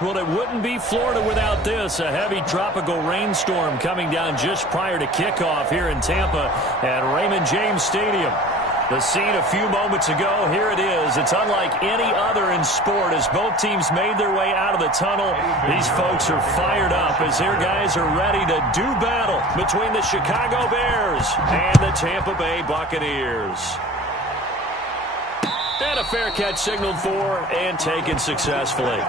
Well, it wouldn't be Florida without this. A heavy tropical rainstorm coming down just prior to kickoff here in Tampa at Raymond James Stadium. The scene a few moments ago, here it is. It's unlike any other in sport as both teams made their way out of the tunnel. These folks are fired up as their guys are ready to do battle between the Chicago Bears and the Tampa Bay Buccaneers. And a fair catch signaled for and taken successfully.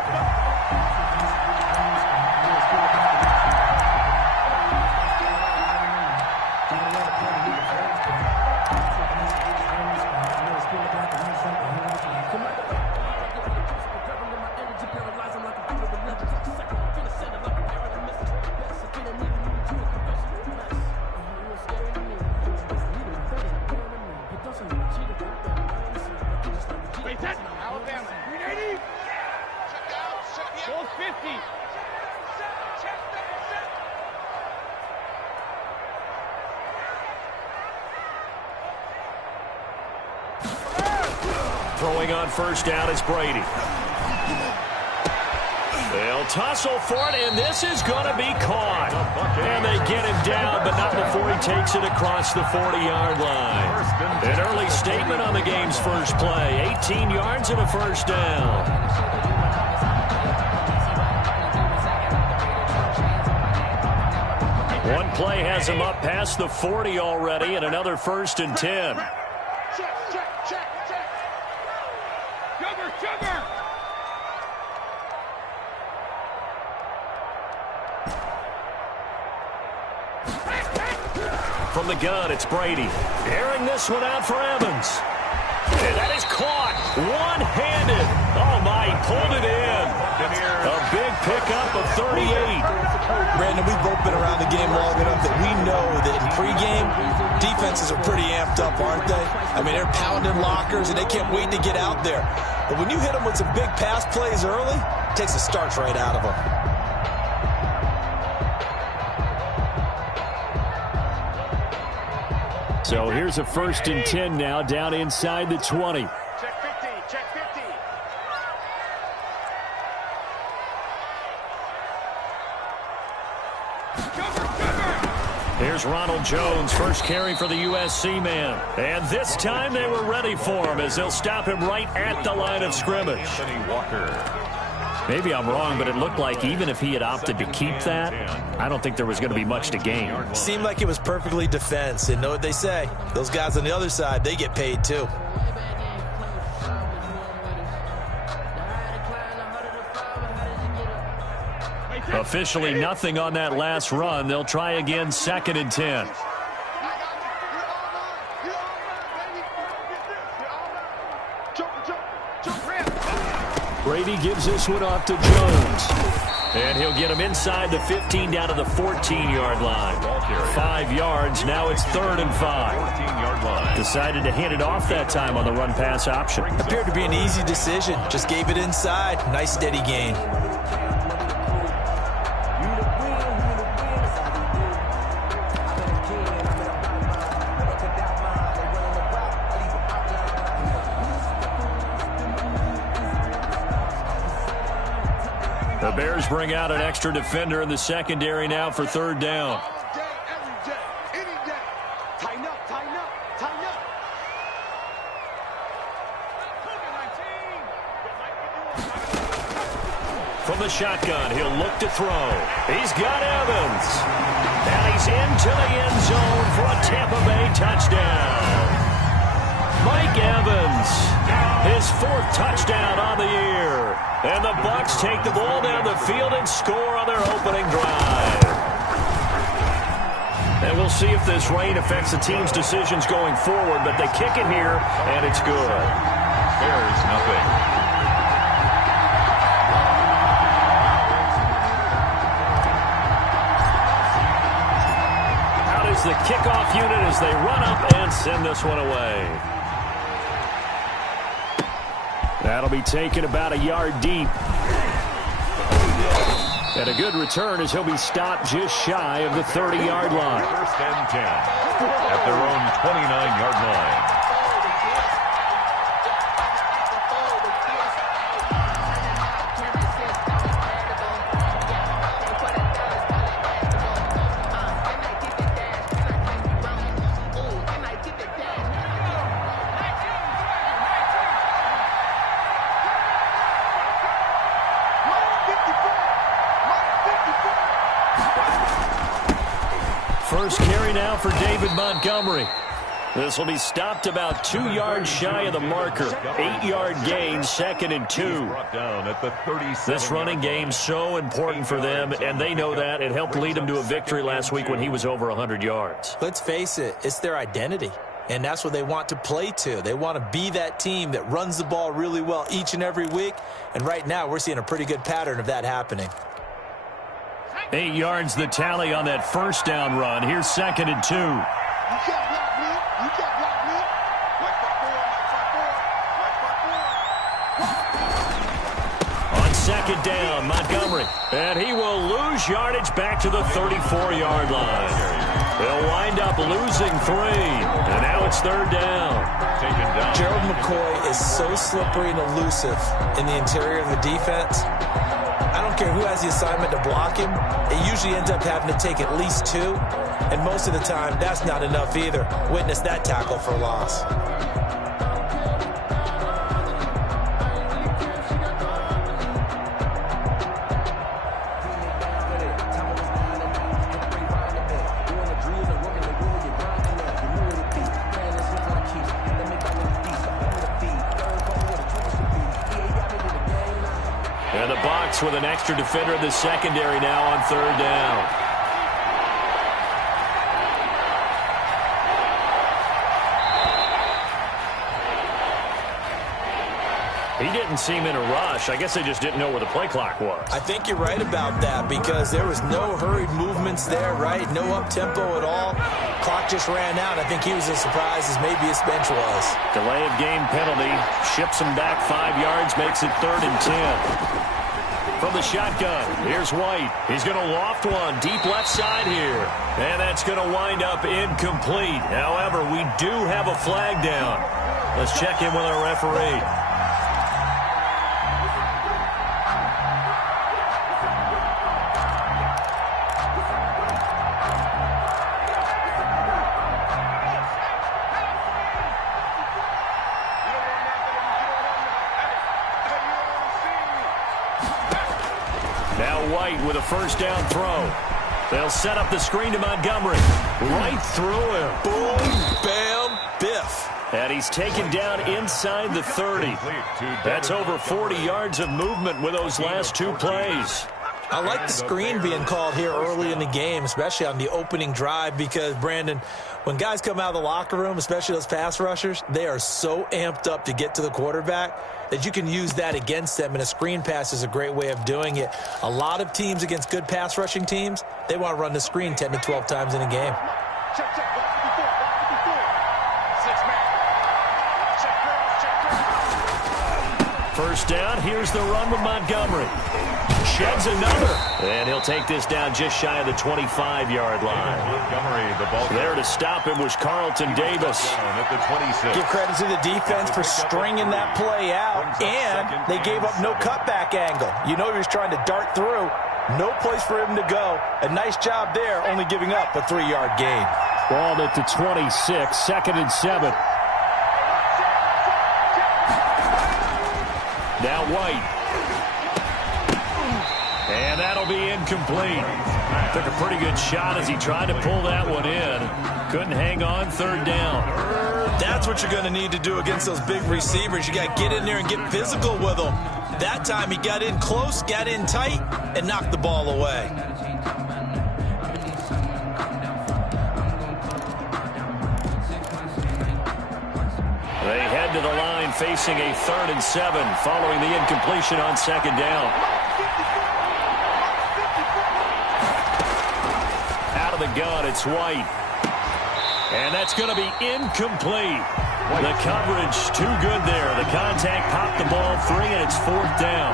Throwing on first down is Brady. They'll tussle for it, and this is going to be caught. And they get him down, but not before he takes it across the 40-yard line. An early statement on the game's first play. 18 yards and a first down. One play has him up past the 40 already, and another 1st and 10. From the gun, it's Brady. Airing this one out for Evans. And that is caught. One-handed. Oh, my, he pulled it in. A big pickup of 38. Brandon, we've both been around the game long enough that we know that in pregame, defenses are pretty amped up, aren't they? I mean, they're pounding lockers, and they can't wait to get out there. But when you hit them with some big pass plays early, it takes the starch right out of them. So here's a 1st and 10 now, down inside the 20. Check 50, check 50. Here's Ronald Jones, first carry for the USC man. And this time they were ready for him as they'll stop him right at the line of scrimmage. Maybe I'm wrong, but it looked like even if he had opted to keep that, I don't think there was going to be much to gain. Seemed like it was perfectly defense. And know what they say? Those guys on the other side, they get paid too. Officially nothing on that last run. They'll try again, 2nd and 10. Brady gives this one off to Jones. And he'll get him inside the 15 down to the 14-yard line. 5 yards. Now it's 3rd and 5. 14-yard line. Decided to hand it off that time on the run-pass option. Appeared to be an easy decision. Just gave it inside. Nice steady gain. The Bears bring out an extra defender in the secondary now for 3rd down. From the shotgun, he'll look to throw. He's got Evans. And he's into the end zone for a Tampa Bay touchdown. Mike Evans, his 4th touchdown on the year. And the Bucs take the ball down the field and score on their opening drive. And we'll see if this rain affects the team's decisions going forward, but they kick it here, and it's good. Bears nothing. Out is the kickoff unit as they run up and send this one away. That'll be taken about a yard deep. And a good return as he'll be stopped just shy of the 30-yard line. 1st and 10 at their own 29-yard line. first carry now for David Montgomery. This will be stopped about 2 yards shy of the marker. 8-yard gain, 2nd and 2. This running game so important for them, and they know that. It helped lead them to a victory last week when he was over 100 yards. Let's face it, it's their identity, and that's what they want to play to. They want to be that team that runs the ball really well each and every week, and right now we're seeing a pretty good pattern of that happening. 8 yards the tally on that first down run. Here's 2nd and 2. You can't block me. You can't block me. Right foot forward, right foot forward, right foot forward. On 2nd down, Montgomery. And he will lose yardage back to the 34-yard line. They'll wind up losing 3. And now it's 3rd down. Gerald McCoy is so slippery and elusive in the interior of the defense. I don't care who has the assignment to block him. It usually ends up having to take at least 2. And most of the time, that's not enough either. Witness that tackle for loss. And the box with an extra defender in the secondary now on 3rd down. He didn't seem in a rush. I guess they just didn't know where the play clock was. I think you're right about that because there was no hurried movements there, right? No up-tempo at all. Clock just ran out. I think he was as surprised as maybe his bench was. Delay of game penalty. Ships him back 5 yards, makes it 3rd and 10. From the shotgun, here's White. He's going to loft one deep left side here. And that's going to wind up incomplete. However, we do have a flag down. Let's check in with our referee. White with a first down throw. They'll set up the screen to Montgomery. Right through him. Boom, bam, biff. And he's taken down inside the 30. That's over 40 yards of movement with those last 2 plays. I like the screen being called here early in the game, especially on the opening drive, because, Brandon, when guys come out of the locker room, especially those pass rushers, they are so amped up to get to the quarterback that you can use that against them, and a screen pass is a great way of doing it. A lot of teams against good pass rushing teams, they want to run the screen 10 to 12 times in a game. Check, check, block 54. 6 man. Check cross. First down, here's the run with Montgomery. Sheds another. And he'll take this down just shy of the 25-yard line. There to stop him was Carlton Davis. Give credit to the defense for stringing that play out, and they gave up no cutback angle. You know he was trying to dart through. No place for him to go. A nice job there, only giving up a 3-yard gain. Ball at the 26, 2nd and 7. Now White. And that'll be incomplete. Took a pretty good shot as he tried to pull that one in. Couldn't hang on, 3rd down. That's what you're going to need to do against those big receivers. You got to get in there and get physical with them. That time he got in close, got in tight, and knocked the ball away. They head to the line facing a 3rd and 7 following the incompletion on 2nd down. Out of the gun, it's White. And that's going to be incomplete. The coverage too good there. The contact popped the ball free, and it's 4th down.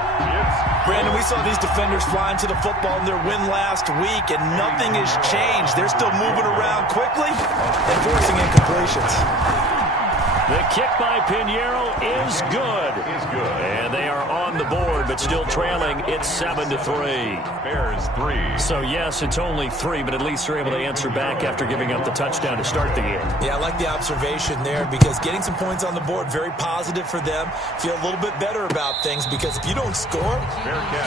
Brandon, we saw these defenders flying to the football in their win last week, and nothing has changed. They're still moving around quickly and forcing incompletions. The kick by Pinheiro is good. And they are on the board, but but still trailing. It's 7-3. Bears 3. So, yes, it's only 3, but at least they're able to answer back after giving up the touchdown to start the game. Yeah, I like the observation there because getting some points on the board, very positive for them. Feel a little bit better about things because if you don't score,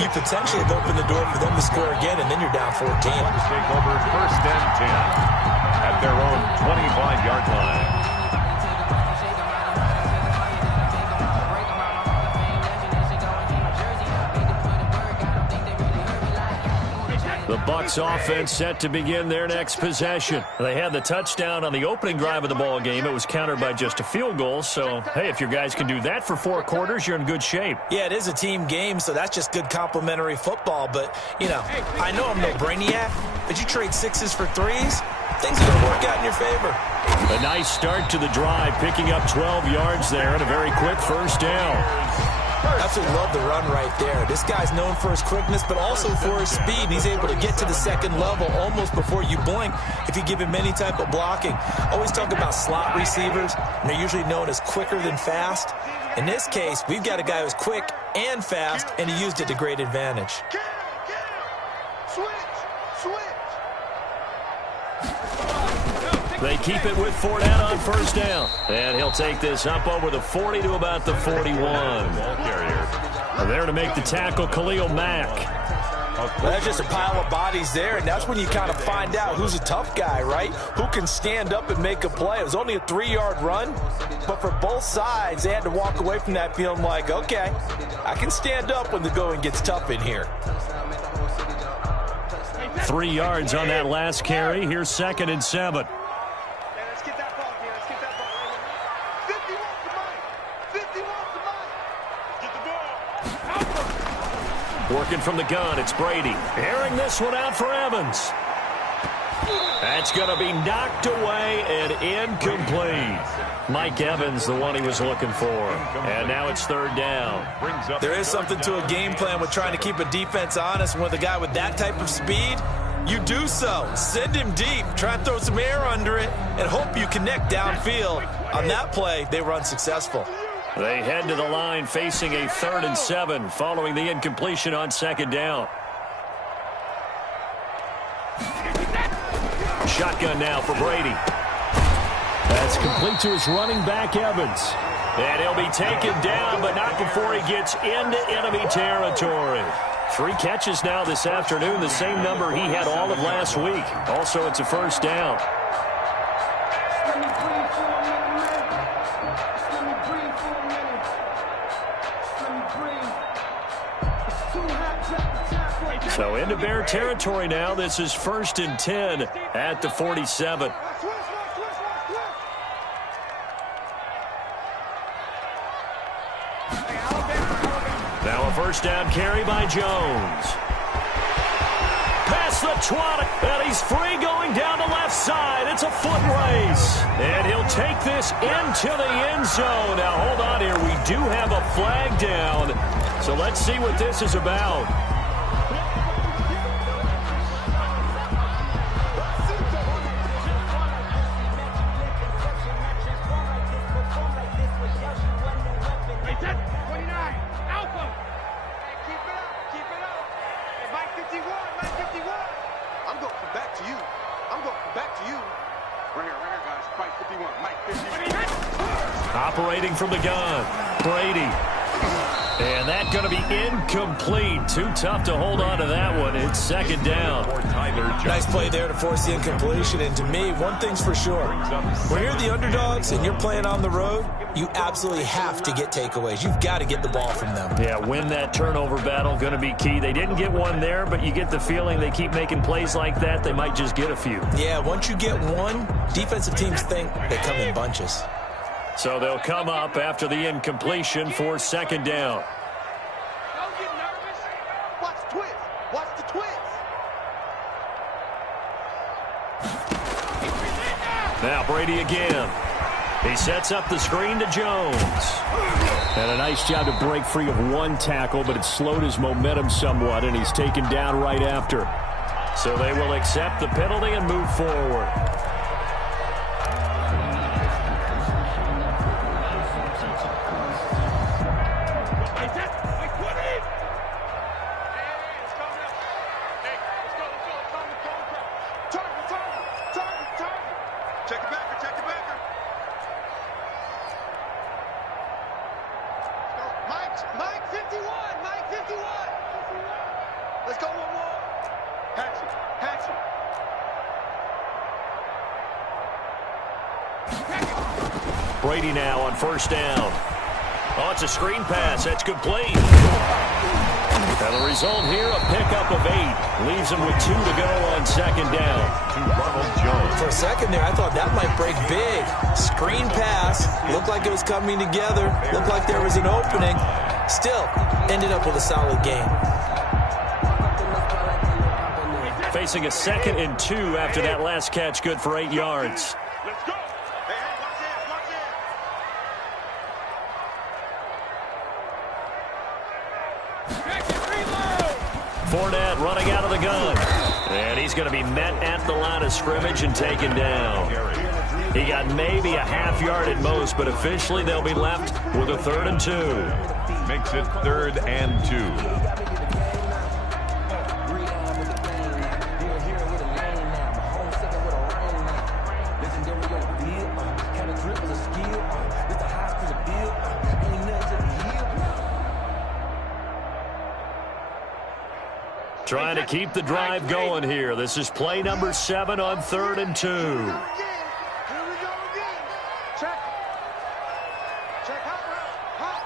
you potentially have opened the door for them to score again, and then you're down 14. Take over 1st and 10 at their own 25-yard line. The Bucs offense set to begin their next possession. They had the touchdown on the opening drive of the ball game. It was countered by just a field goal. So, hey, if your guys can do that for 4 quarters, you're in good shape. Yeah, it is a team game, so that's just good complimentary football. But, you know, I know I'm no brainiac, but you trade 6s for 3s, things are going to work out in your favor. A nice start to the drive, picking up 12 yards there and a very quick 1st down. Absolutely love the run right there. This guy's known for his quickness, but also for his speed. And he's able to get to the 2nd level almost before you blink if you give him any type of blocking. Always talk about slot receivers, and they're usually known as quicker than fast. In this case, we've got a guy who's quick and fast, and he used it to great advantage. They keep it with Fournette on 1st down. And he'll take this up over the 40 to about the 41. Ball carrier. There to make the tackle, Khalil Mack. Well, that's just a pile of bodies there, and that's when you kind of find out who's a tough guy, right? Who can stand up and make a play. It was only a 3-yard run, but for both sides, they had to walk away from that feeling like, okay, I can stand up when the going gets tough in here. 3 yards on that last carry. Here's 2nd and 7. Working from the gun, it's Brady. Airing this one out for Evans. That's going to be knocked away and incomplete. Mike Evans, the one he was looking for. And now it's 3rd down. There is something to a game plan with trying to keep a defense honest. With a guy with that type of speed, you do so. Send him deep. Try and throw some air under it and hope you connect downfield. On that play, they were unsuccessful. They head to the line facing a 3rd and 7 following the incompletion on 2nd down. Shotgun now for Brady. That's complete to his running back, Evans. And he'll be taken down, but not before he gets into enemy territory. 3 catches now this afternoon, the same number he had all of last week. Also, it's a 1st down. So into Bear territory now. This is 1st and 10 at the 47. Now a 1st down carry by Jones. Past the 20, and he's free going down the left side. It's a foot race, and he'll take this into the end zone. Now hold on here. We do have a flag down, so let's see what this is about. Operating from the gun, Brady. And that's going to be incomplete. Too tough to hold on to that one. It's 2nd down. Nice play there to force the incompletion. And to me, one thing's for sure. When you're the underdogs and you're playing on the road, you absolutely have to get takeaways. You've got to get the ball from them. Yeah, win that turnover battle, going to be key. They didn't get one there, but you get the feeling they keep making plays like that, they might just get a few. Yeah, once you get one, defensive teams think they come in bunches. So they'll come up after the incompletion for 2nd down. Don't get nervous. Watch the twist. Watch the twist. Now Brady again. He sets up the screen to Jones. And a nice job to break free of one tackle, but it slowed his momentum somewhat, and he's taken down right after. So they will accept the penalty and move forward. Let's go one more. Hatchet. Brady now on first down. Oh, it's a screen pass. That's complete. And the result here, a pickup of 8. Leaves him with 2 to go on second down. To Ronald Jones. For a second there, I thought that might break big. Screen pass. Looked like it was coming together. Looked like there was an opening. Still, ended up with a solid game. Facing a 2nd and 2 after that last catch, good for 8 yards. Let's go. Hey, watch in. Fournette running out of the gun. And he's going to be met at the line of scrimmage and taken down. He got maybe a half yard at most, but officially they'll be left with a 3rd and 2. Makes it 3rd and 2. Trying to keep the drive going here. This is play number 7 on 3rd and 2. Here we go again. Check. Hot.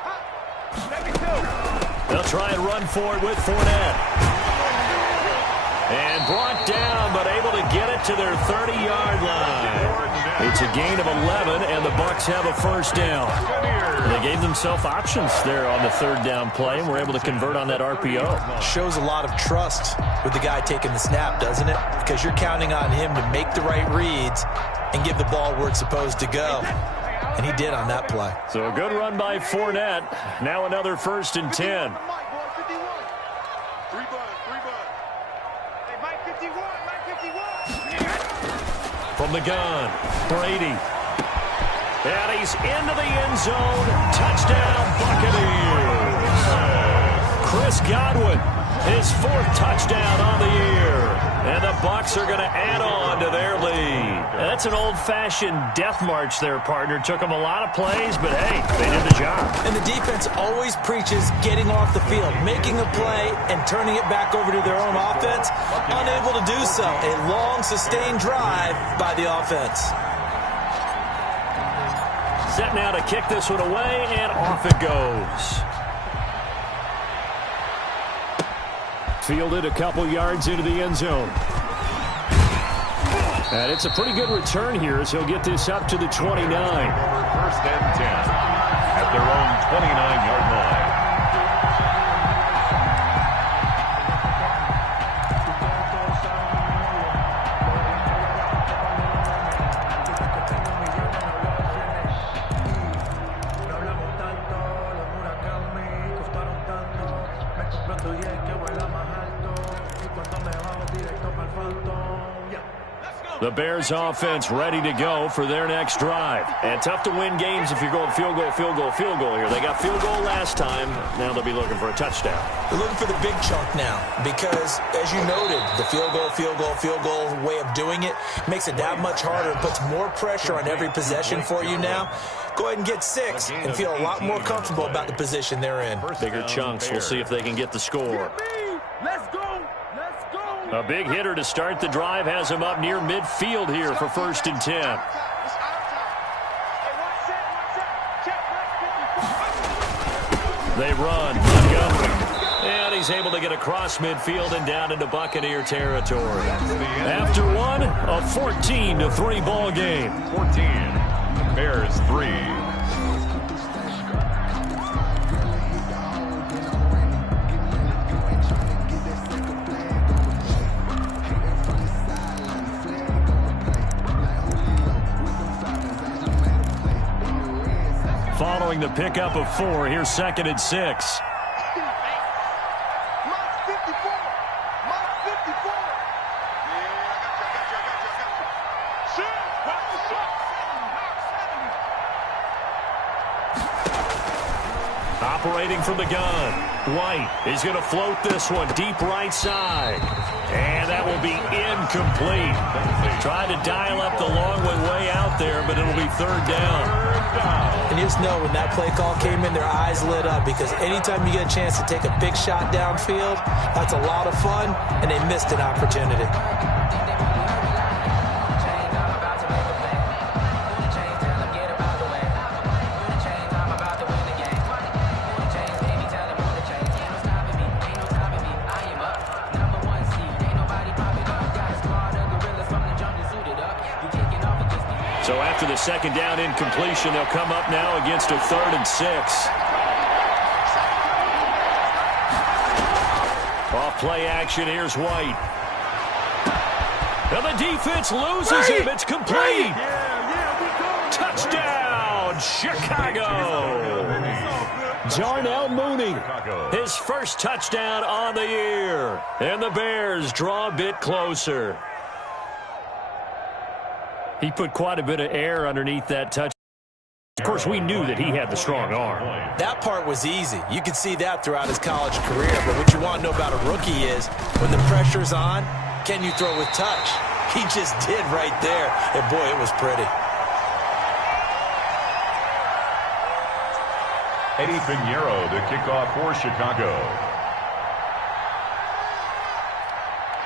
They'll try and run for it with Fournette. And brought down, but able to get it to their 30-yard line. It's a gain of 11, and the Bucs have a first down. They gave themselves options there on the 3rd down play, and were able to convert on that RPO. Shows a lot of trust with the guy taking the snap, doesn't it? Because you're counting on him to make the right reads and give the ball where it's supposed to go. And he did on that play. So a good run by Fournette. Now another 1st and 10. From the gun, Brady. And he's into the end zone. Touchdown, Buccaneers. Chris Godwin, his 4th touchdown on the year. And the Bucs are going to add on to their lead. That's an old-fashioned death march there, partner. Took them a lot of plays, but hey, they did the job. And the defense always preaches getting off the field, making a play, and turning it back over to their own offense. Unable to do so. A long, sustained drive by the offense. Set now to kick this one away, and off it goes. Fielded a couple yards into the end zone. And it's a pretty good return here as he'll get this up to the 29. 1st and 10 at their own 29-yard line. The Bears offense ready to go for their next drive. And tough to win games if you're going field goal here. They got field goal last time. Now they'll be looking for a touchdown. They're looking for the big chunk now because, as you noted, the field goal way of doing it makes it that much harder. It puts more pressure on every possession for you now. Go ahead and get 6 and feel a lot more comfortable about the position they're in. Bigger chunks. We'll see if they can get the score. Let's go. A big hitter to start the drive has him up near midfield here for 1st and 10. They run. Montgomery. And he's able to get across midfield and down into Buccaneer territory. After one, a 14-3 ball game. 14. Bears 3. Following the pickup of 4, here's 2nd and 6. Operating from the gun, White is going to float this one deep right side. And that will be incomplete. Tried to dial up the long one way out there, but it'll be third down. And you just know when that play call came in, their eyes lit up, because anytime you get a chance to take a big shot downfield, that's a lot of fun, and they missed an opportunity. So after the second down incompletion, they'll come up now against a 3rd and 6. Off play action, here's White. And the defense loses him. It's complete. Touchdown, Chicago. Darnell Mooney, his first touchdown on the year. And the Bears draw a bit closer. He put quite a bit of air underneath that touch. Of course, we knew that he had the strong arm. That part was easy. You could see that throughout his college career. But what you want to know about a rookie is when the pressure's on, can you throw with touch? He just did right there. And, boy, it was pretty. Eddie Pinheiro to kick off for Chicago.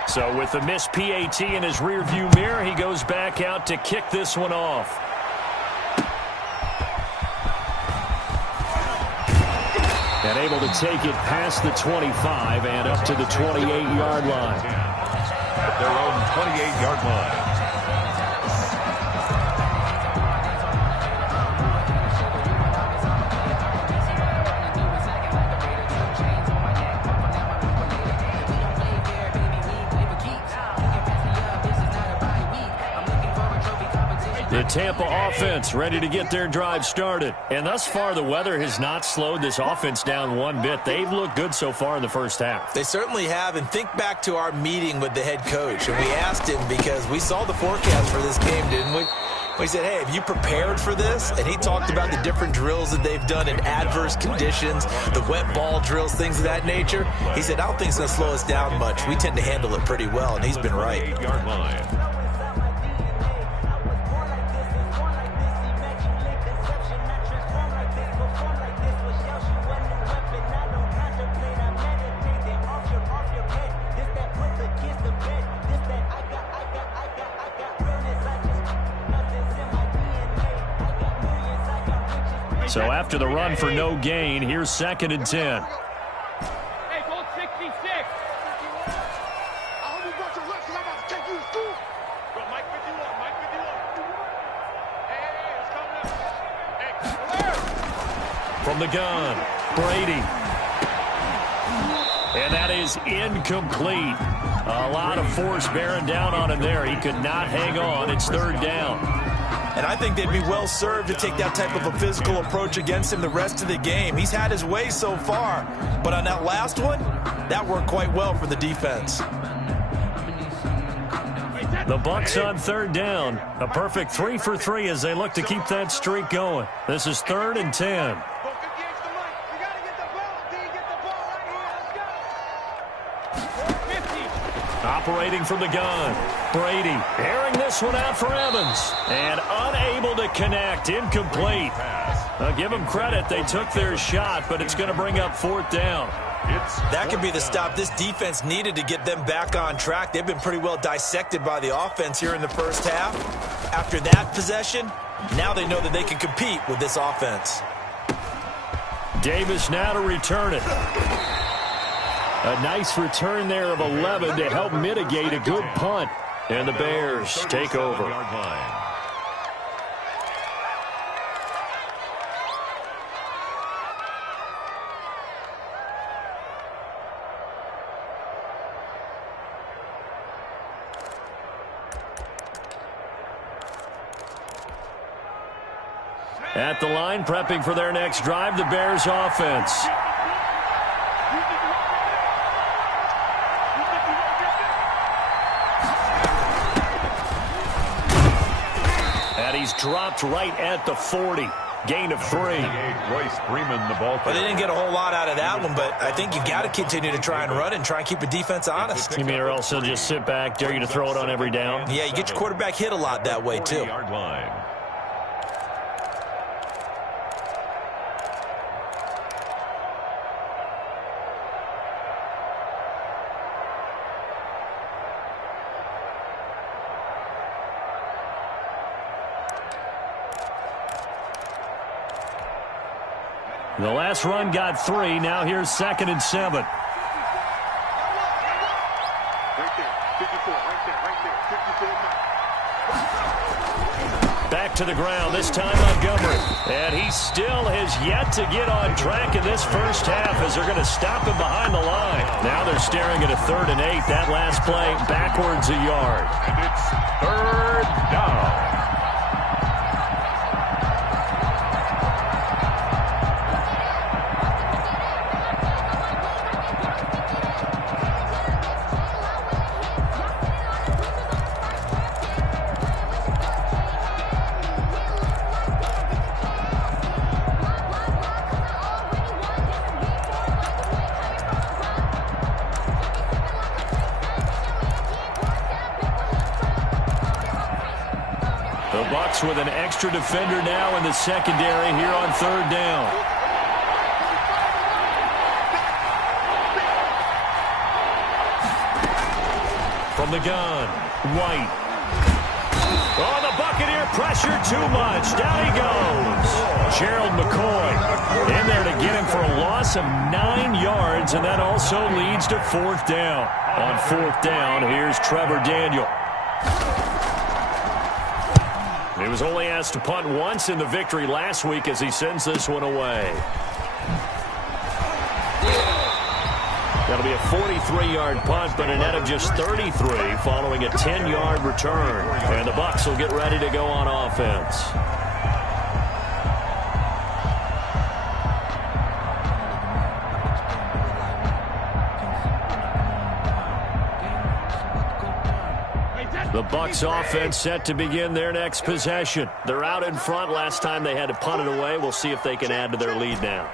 So with the missed PAT in his rearview mirror, he goes back out to kick this one off. And able to take it past the 25 and up to the 28-yard line. At their own 28-yard line. The Tampa offense ready to get their drive started. And thus far, the weather has not slowed this offense down one bit. They've looked good so far in the first half. They certainly have. And think back to our meeting with the head coach. And we asked him, because we saw the forecast for this game, didn't we? We said, hey, have you prepared for this? And he talked about the different drills that they've done in adverse conditions, the wet ball drills, things of that nature. He said, I don't think it's going to slow us down much. We tend to handle it pretty well, and he's been right. 28-yard line. So after the run for no gain, here's 2nd and 10. Hey, go 66. I hope you got your lips, 'cause I'm about to take you to school. Bro, Mike 51, Mike 51. Hey, it's coming up. Hey, From the gun, Brady. And that is incomplete. A lot of force bearing down on him there. He could not hang on. It's 3rd down. And I think they'd be well served to take that type of a physical approach against him the rest of the game. He's had his way so far. But on that last one, that worked quite well for the defense. The Bucs on 3rd down. A perfect 3 for 3 as they look to keep that streak going. This is 3rd and 10. Operating from the gun, Brady airing this one out for Evans. And unable to connect, incomplete. I'll give them credit, they took their shot, but it's going to bring up 4th down. That could be the stop this defense needed to get them back on track. They've been pretty well dissected by the offense here in the first half. After that possession, now they know that they can compete with this offense. Davis now to return it. A nice return there of 11 to help mitigate a good punt. And the Bears take over. At the line, prepping for their next drive, the Bears offense. And he's dropped right at the 40. Gain of 3. Royce Freeman, the ball. Well, they didn't get a whole lot out of that one, but I think you've got to continue to try and run and try and keep the defense honest. You mean or else they'll just sit back, dare you to throw it on every down? Yeah, you get your quarterback hit a lot that way, too. 40-yard line. The last run got 3. Now here's 2nd and 7. Right there, 54, right there, 54. Back to the ground, this time Montgomery. And he still has yet to get on track in this first half as they're going to stop him behind the line. Now they're staring at a 3rd and 8. That last play backwards a yard. And it's 3rd down. With an extra defender now in the secondary here on 3rd down. From the gun, White. Oh, the Buccaneer pressure too much. Down he goes. Gerald McCoy in there to get him for a loss of 9 yards, and that also leads to 4th down. On 4th down, here's Trevor Daniel. He was only asked to punt once in the victory last week as he sends this one away. That'll be a 43-yard punt, but a net of just 33 following a 10-yard return. And the Bucs will get ready to go on offense. The Bucs offense set to begin their next possession. They're out in front. Last time they had to punt it away. We'll see if they can add to their lead now.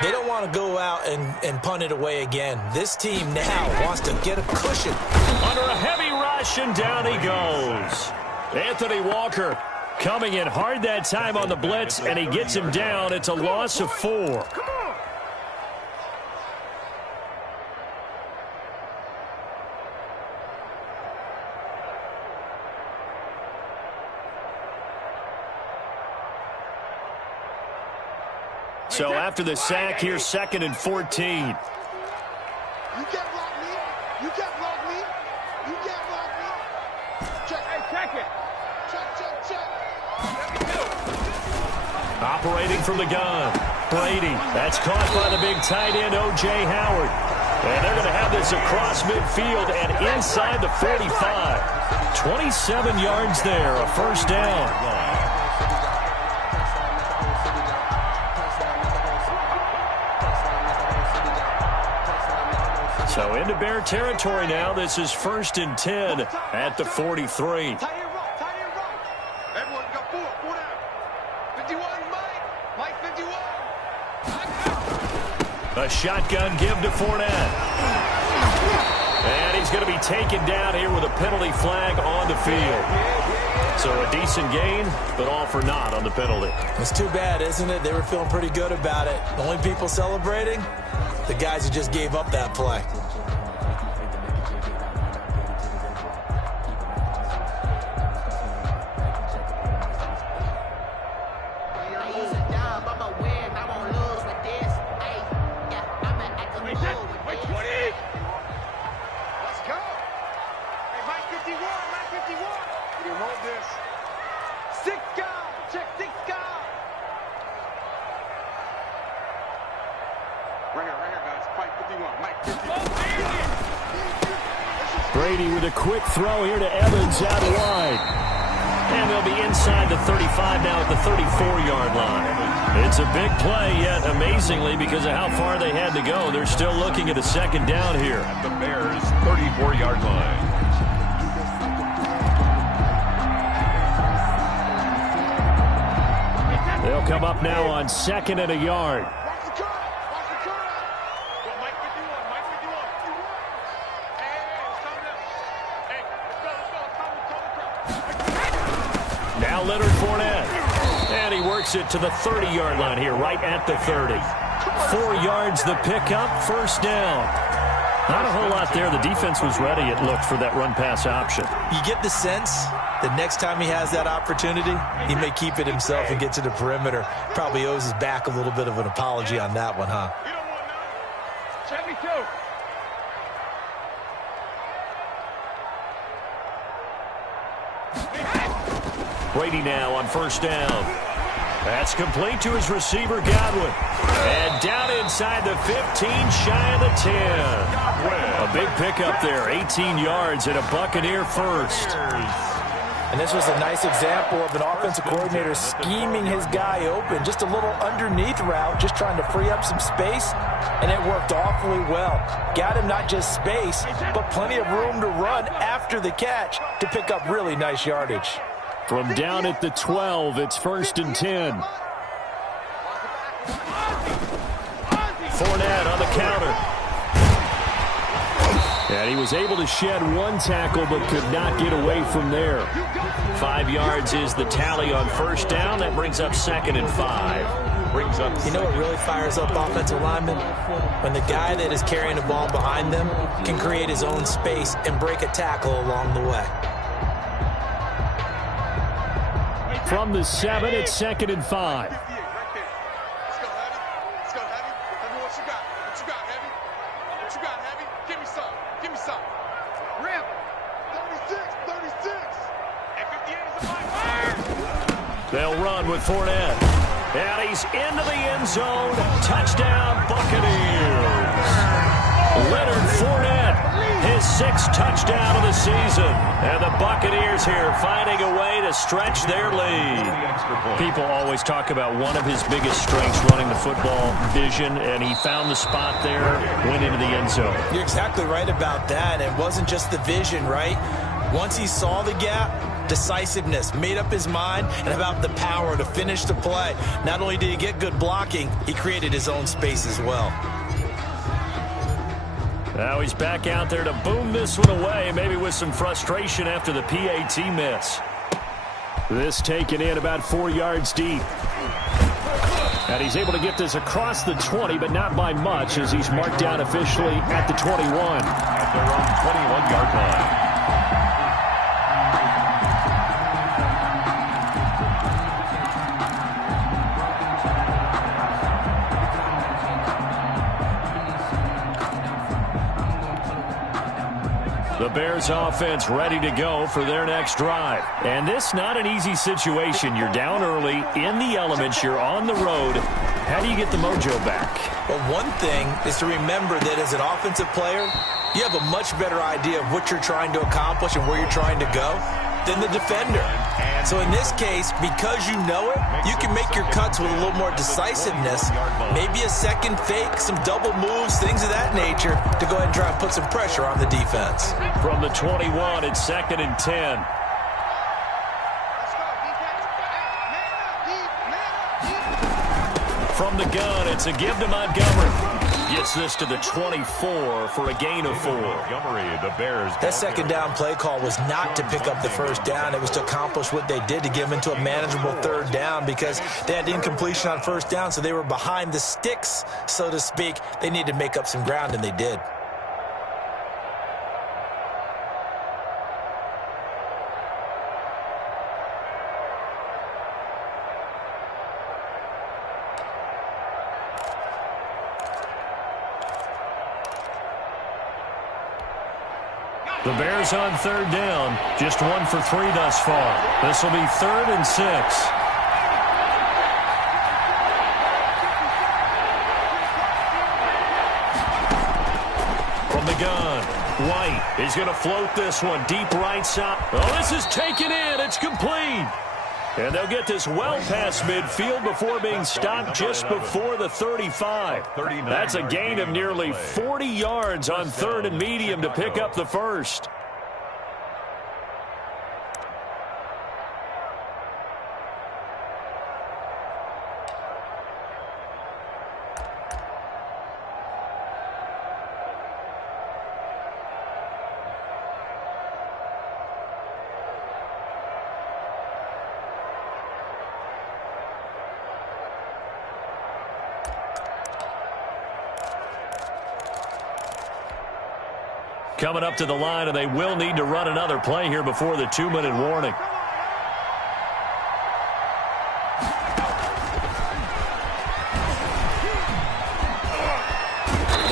They don't want to go out and punt it away again. This team now wants to get a cushion. Under a heavy rush, and down he goes. Anthony Walker coming in hard that time on the blitz, and he gets him down. It's a loss of 4. So after the sack, here's 2nd and 14. You can't block me. You can't block me. You can't block me. Check. Hey, check it. Check. Operating from the gun. Brady. That's caught by the big tight end, O.J. Howard. And they're going to have this across midfield and inside the 45. 27 yards there, a 1st down. So into Bear territory now. This is 1st and 10 at the 43. Tight end rock. Everyone got 4 down. 51, Mike 51. A shotgun give to Fournette. And he's going to be taken down here with a penalty flag on the field. So a decent gain, but all for naught on the penalty. It's too bad, isn't it? They were feeling pretty good about it. The only people celebrating, the guys who just gave up that play. Brady with a quick throw here to Evans out wide. And they'll be inside the 35 now at the 34-yard line. It's a big play, yet amazingly, because of how far they had to go, they're still looking at a 2nd down here. At the Bears' 34-yard line. They'll come up now on 2nd and a yard. Now Leonard Fournette. And he works it to the 30-yard line here, right at the 30. 4 yards the pickup, first down. Not a whole lot there. The defense was ready, it looked, for that run-pass option. You get the sense that next time he has that opportunity, he may keep it himself and get to the perimeter. Probably owes his back a little bit of an apology on that one, huh? Brady now on first down. That's complete to his receiver, Godwin. And down inside the 15, shy of the 10. A big pickup there, 18 yards and a Buccaneer first. And this was a nice example of an offensive coordinator scheming his guy open. Just a little underneath route, just trying to free up some space, and it worked awfully well. Got him not just space, but plenty of room to run after the catch to pick up really nice yardage. From down at the 12, it's 1st and 10. Fournette on the counter. And he was able to shed 1 tackle but could not get away from there. 5 yards is the tally on first down. That brings up 2nd and 5. You know what really fires up offensive linemen? When the guy that is carrying the ball behind them can create his own space and break a tackle along the way. From the 7, it's 2nd and 5. Let's go, Heavy. Let's go, Heavy. Tell me what you got. What you got, Heavy? What you got, Heavy? Give me some. Give me some. Rip. 36. And 58 is a fight. They'll run with Fournette. And he's into the end zone. Touchdown, Buccaneers. Leonard Fournette, his 6th touchdown of the season. And the Buccaneers here finding a way to stretch their lead. People always talk about one of his biggest strengths, running the football, vision, and he found the spot there, went into the end zone. You're exactly right about that. It wasn't just the vision, right? Once he saw the gap, decisiveness, made up his mind, and about the power to finish the play. Not only did he get good blocking, he created his own space as well. Now he's back out there to boom this one away, maybe with some frustration after the PAT miss. This taken in about 4 yards deep. And he's able to get this across the 20, but not by much, as he's marked down officially at the 21. At their own 21-yard line. The Bears offense ready to go for their next drive. And this not an easy situation. You're down early, in the elements, you're on the road. How do you get the mojo back? Well, one thing is to remember that as an offensive player, you have a much better idea of what you're trying to accomplish and where you're trying to go than the defender. So in this case, because you know it, you can make your cuts with a little more decisiveness, maybe a second fake, some double moves, things of that nature, to go ahead and try and put some pressure on the defense. From the 21, it's 2nd and 10. From the gun, it's a give to Montgomery. Gets this to the 24 for a gain of 4. Montgomery, the Bears. That second down play call was not to pick up the first down. It was to accomplish what they did, to get them into a manageable 3rd down, because they had incompletion on first down, so they were behind the sticks, so to speak. They needed to make up some ground, and they did. The Bears on 3rd down. Just 1 for 3 thus far. This will be 3rd and 6. From the gun, White is going to float this one deep right side. Oh, this is taken in. It's complete. And they'll get this well past midfield before being stopped just before the 35. That's a gain of nearly 40 yards on 3rd and medium to pick up the first. coming up to the line, and they will need to run another play here before the 2-minute warning.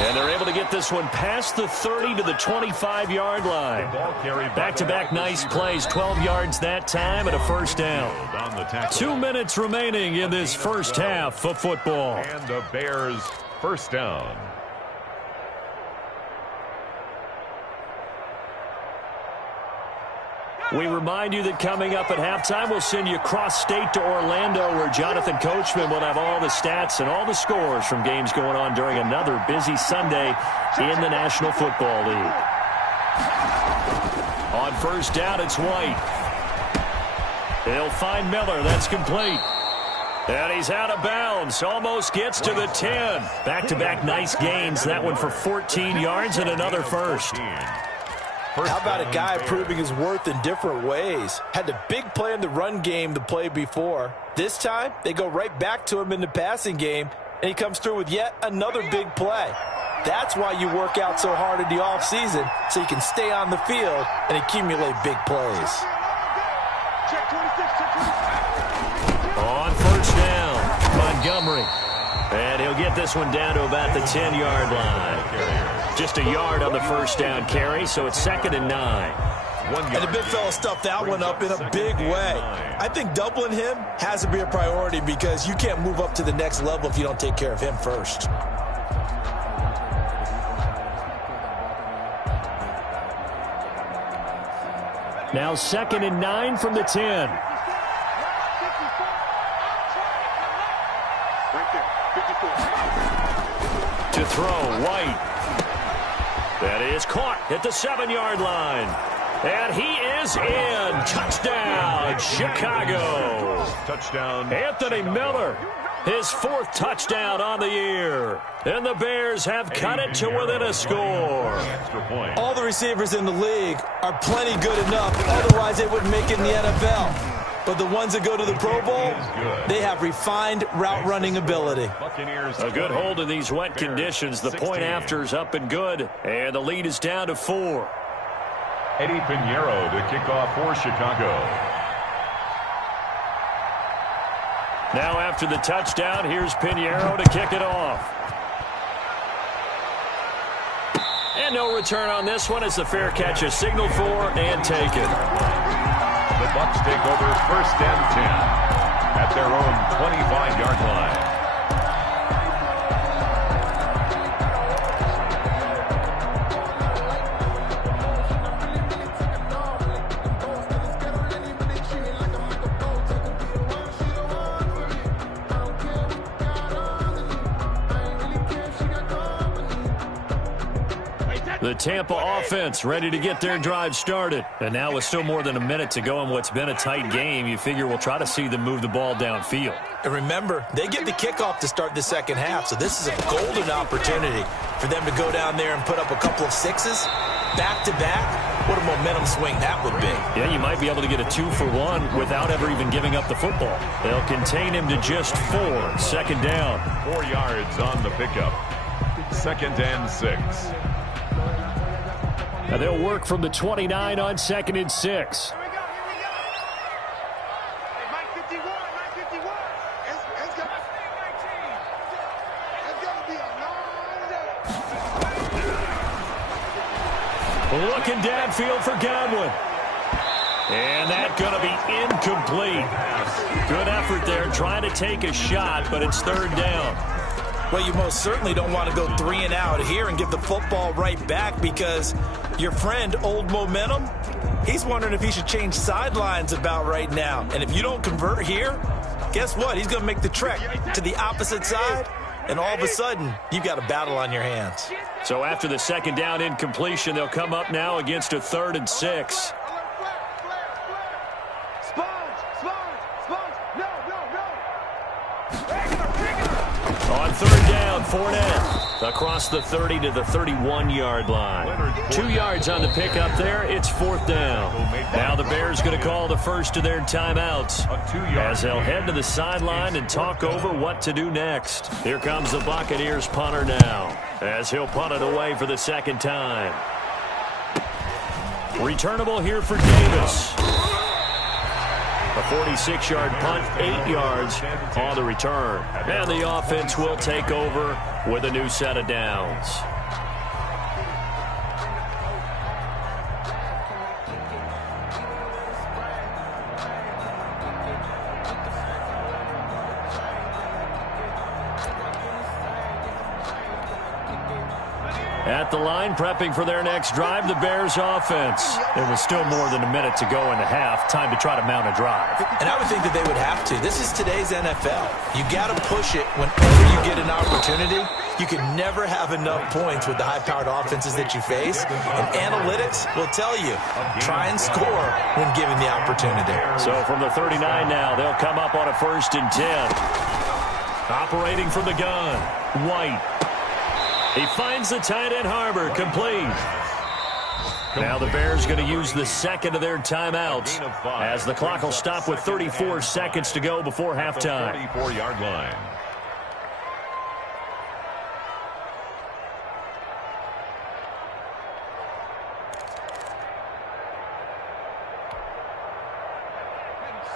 And they're able to get this one past the 30 to the 25-yard line. Back-to-back nice plays, 12 yards that time and a first down. 2 minutes remaining in this first half of football. And the Bears first down. We remind you that coming up at halftime, we'll send you cross-state to Orlando, where Jonathan Coachman will have all the stats and all the scores from games going on during another busy Sunday in the National Football League. On first down, it's White. They'll find Miller. That's complete. And he's out of bounds. Almost gets to the 10. Back-to-back nice gains. That one for 14 yards and another first. How about a guy proving his worth in different ways? Had a big play in the run game the play before. This time, they go right back to him in the passing game, and he comes through with yet another big play. That's why you work out so hard in the offseason, so you can stay on the field and accumulate big plays. On first down, Montgomery. And he'll get this one down to about the 10-yard line. Just a yard on the first down carry, so it's 2nd and 9. And the big fella stuffed that one up in a big way. I think doubling him has to be a priority because you can't move up to the next level if you don't take care of him first. Now 2nd and 9 from the 10. To throw, White. That is caught at the 7-yard line. And he is in. Touchdown, Chicago. Touchdown, Anthony Miller, his 4th touchdown on the year. And the Bears have cut it to within a score. All the receivers in the league are plenty good enough. Otherwise, they wouldn't make it in the NFL. But the ones that go to the Pro Bowl, they have refined route running ability. A good hold in these wet conditions. The point after's up and good. And the lead is down to 4. Eddie Pinheiro to kick off for Chicago. Now after the touchdown, here's Pinheiro to kick it off. And no return on this one as the fair catch is signaled for and taken. The Bucs take over first and 10 at their own 25-yard line. The Tampa offense ready to get their drive started. And now with still more than a minute to go in what's been a tight game, you figure we'll try to see them move the ball downfield. And remember, they get the kickoff to start the second half, so this is a golden opportunity for them to go down there and put up a couple of sixes back-to-back. What a momentum swing that would be. Yeah, you might be able to get a 2-for-1 without ever even giving up the football. They'll contain him to just 4. 2nd down. 4 yards on the pickup. 2nd and 6. Now they'll work from the 29 on 2nd and 6. Looking downfield for Godwin. And that's going to be incomplete. Good effort there, trying to take a shot, but it's 3rd down. Well, you most certainly don't want to go 3 and out here and give the football right back because your friend, Old Momentum, he's wondering if he should change sidelines about right now. And if you don't convert here, guess what? He's going to make the trek to the opposite side, and all of a sudden, you've got a battle on your hands. So after the 2nd down incompletion, they'll come up now against a 3rd and 6. On 3rd down, Fournette across the 30 to the 31-yard line. 2 yards on the pickup there. It's 4th down. Now the Bears going to call the first of their timeouts as they'll head to the sideline and talk over what to do next. Here comes the Buccaneers punter now as he'll punt it away for the 2nd time. Returnable here for Davis. A 46-yard punt, 8 yards on the return. And the offense will take over with a new set of downs. At the line, prepping for their next drive, the Bears offense. It was still more than a minute to go in the half. Time to try to mount a drive. And I would think that they would have to. This is today's NFL. You got to push it whenever you get an opportunity. You can never have enough points with the high-powered offenses that you face. And analytics will tell you, try and score when given the opportunity. So from the 39 now, they'll come up on a 1st and 10. Operating from the gun, White. He finds the tight end Harbor, complete. Now the Bears going to use the second of their timeouts as the clock will stop with 34 seconds to go before halftime. 34-yard line.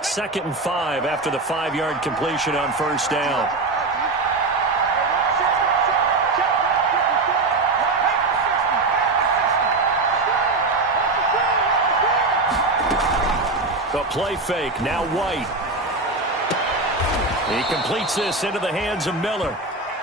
Second and 5 after the 5-yard completion on 1st down. The play fake, now White. He completes this into the hands of Miller.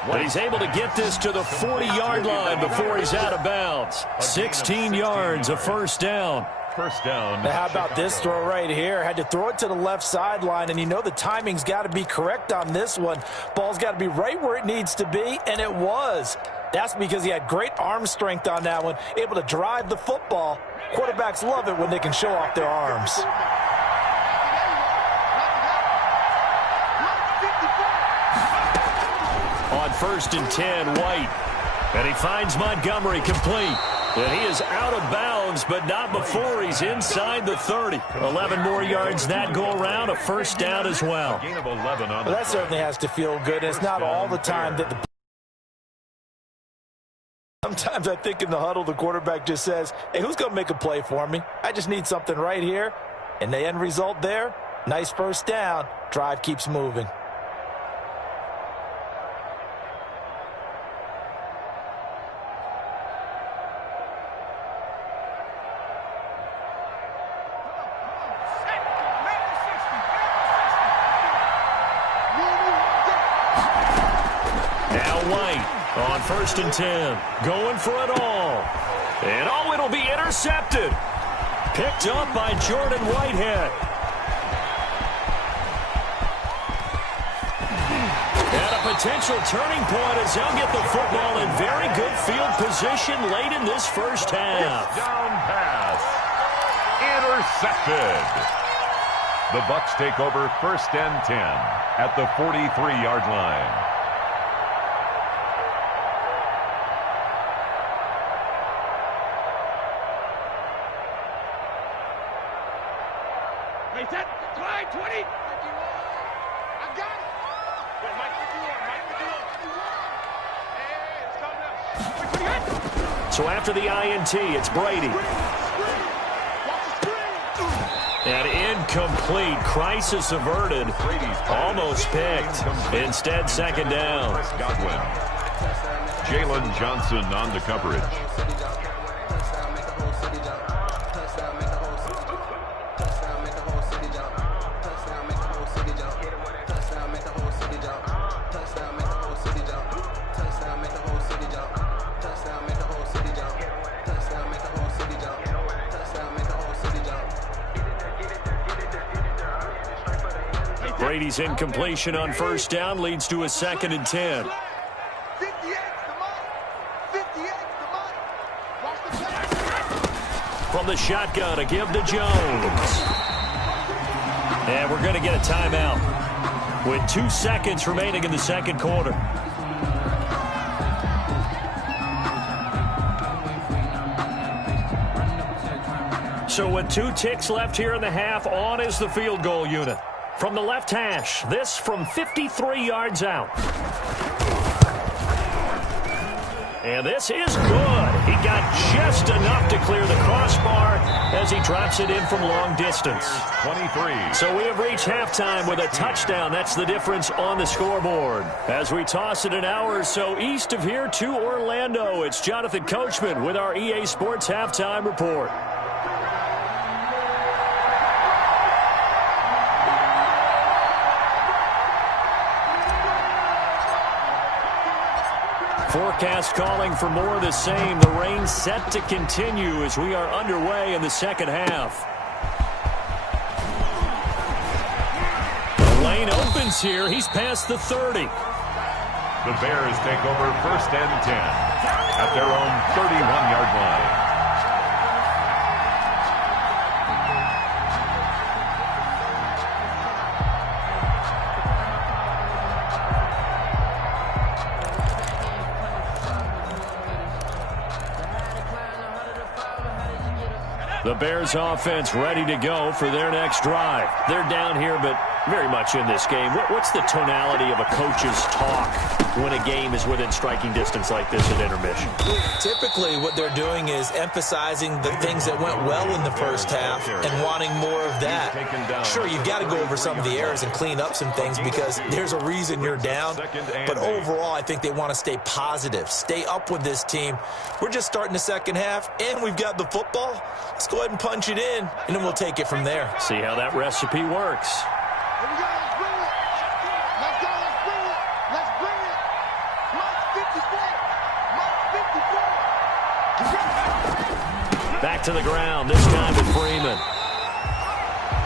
But he's able to get this to the 40-yard line before he's out of bounds. 16 yards, a 1st down. First down. Now how about this throw right here? Had to throw it to the left sideline, and you know the timing's got to be correct on this one. Ball's got to be right where it needs to be, and it was. That's because he had great arm strength on that one, able to drive the football. Quarterbacks love it when they can show off their arms. On 1st and 10, White. And he finds Montgomery complete. And he is out of bounds, but not before he's inside the 30. 11 more yards that go around, a 1st down as well. Gain of 11 on Well, that certainly has to feel good. It's not all the time that the... Sometimes I think in the huddle, the quarterback just says, hey, who's going to make a play for me? I just need something right here. And the end result there, nice 1st down. Drive keeps moving. On 1st and 10, going for it all. And it'll be intercepted. Picked up by Jordan Whitehead. And a potential turning point as they'll get the football in very good field position late in this 1st half. Down pass. Intercepted. The Bucs take over 1st and 10 at the 43-yard line. So after the INT, it's Brady. And incomplete. Crisis averted. Almost picked. Instead, 2nd down. Godwin. Jalen Johnson on the coverage. Brady's incompletion on 1st down leads to a 2nd and 10. From the shotgun, a give to Jones. And we're going to get a timeout with 2 seconds remaining in the 2nd quarter. So with 2 ticks left here in the half, on is the field goal unit. From the left hash, this from 53 yards out. And this is good. He got just enough to clear the crossbar as he drops it in from long distance. 23. So we have reached halftime with a touchdown. That's the difference on the scoreboard. As we toss it an hour or so east of here to Orlando, it's Jonathan Coachman with our EA Sports Halftime Report. Forecast calling for more of the same. The rain set to continue as we are underway in the second half. The lane opens here. He's past the 30. The Bears take over 1st and 10 at their own 31-yard line. The Bears offense ready to go for their next drive. They're down here, but very much in this game. What's the tonality of a coach's talk when a game is within striking distance like this at intermission? Typically, what they're doing is emphasizing the things that went well in the first half and wanting more of that. Sure, you've got to go over some of the errors and clean up some things because there's a reason you're down. But overall, I think they want to stay positive, stay up with this team. We're just starting the second half, and we've got the football. Let's go ahead and punch it in, and then we'll take it from there. See how that recipe works. Here we go, let's bring it. Let's go, let's bring it. Let's bring it. Mike 54. Mike 54. Back to the ground, this time with Freeman.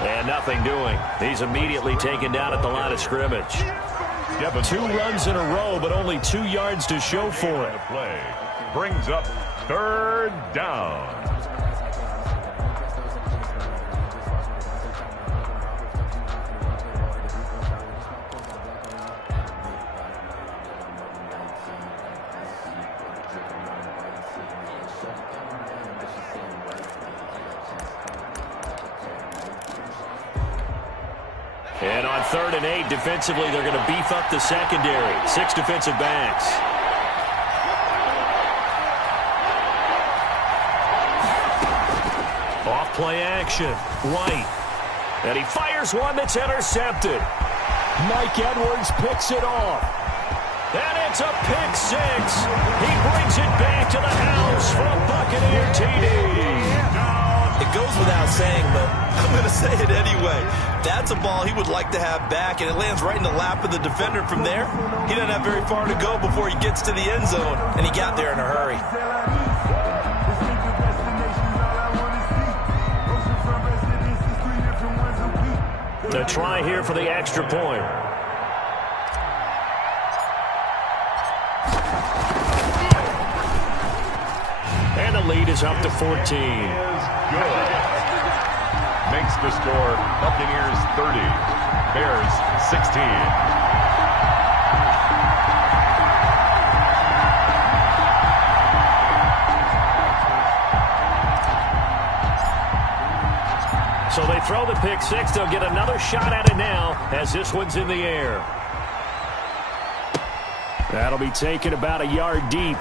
And nothing doing. He's immediately taken down at the line of scrimmage. 2 runs in a row, but only 2 yards to show for it. Play brings up 3rd down. And on 3rd and 8, defensively, they're going to beef up the secondary. 6 defensive backs. Off play action. White. And he fires one that's intercepted. Mike Edwards picks it off. And it's a pick 6. He brings it back to the house for a Buccaneer TD. It goes without saying, but I'm going to say it anyway. That's a ball he would like to have back, and it lands right in the lap of the defender from there. He doesn't have very far to go before he gets to the end zone, and he got there in a hurry. The try here for the extra point. And the lead is up to 14. Good. Makes the score Buccaneers 30, Bears 16. So they throw the pick 6. They'll get another shot at it now as this one's in the air. That'll be taken about a yard deep.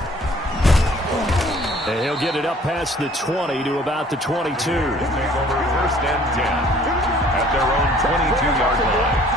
And he'll get it up past the 20 to about the 22. Take over 1st and 10 at their own 22-yard line.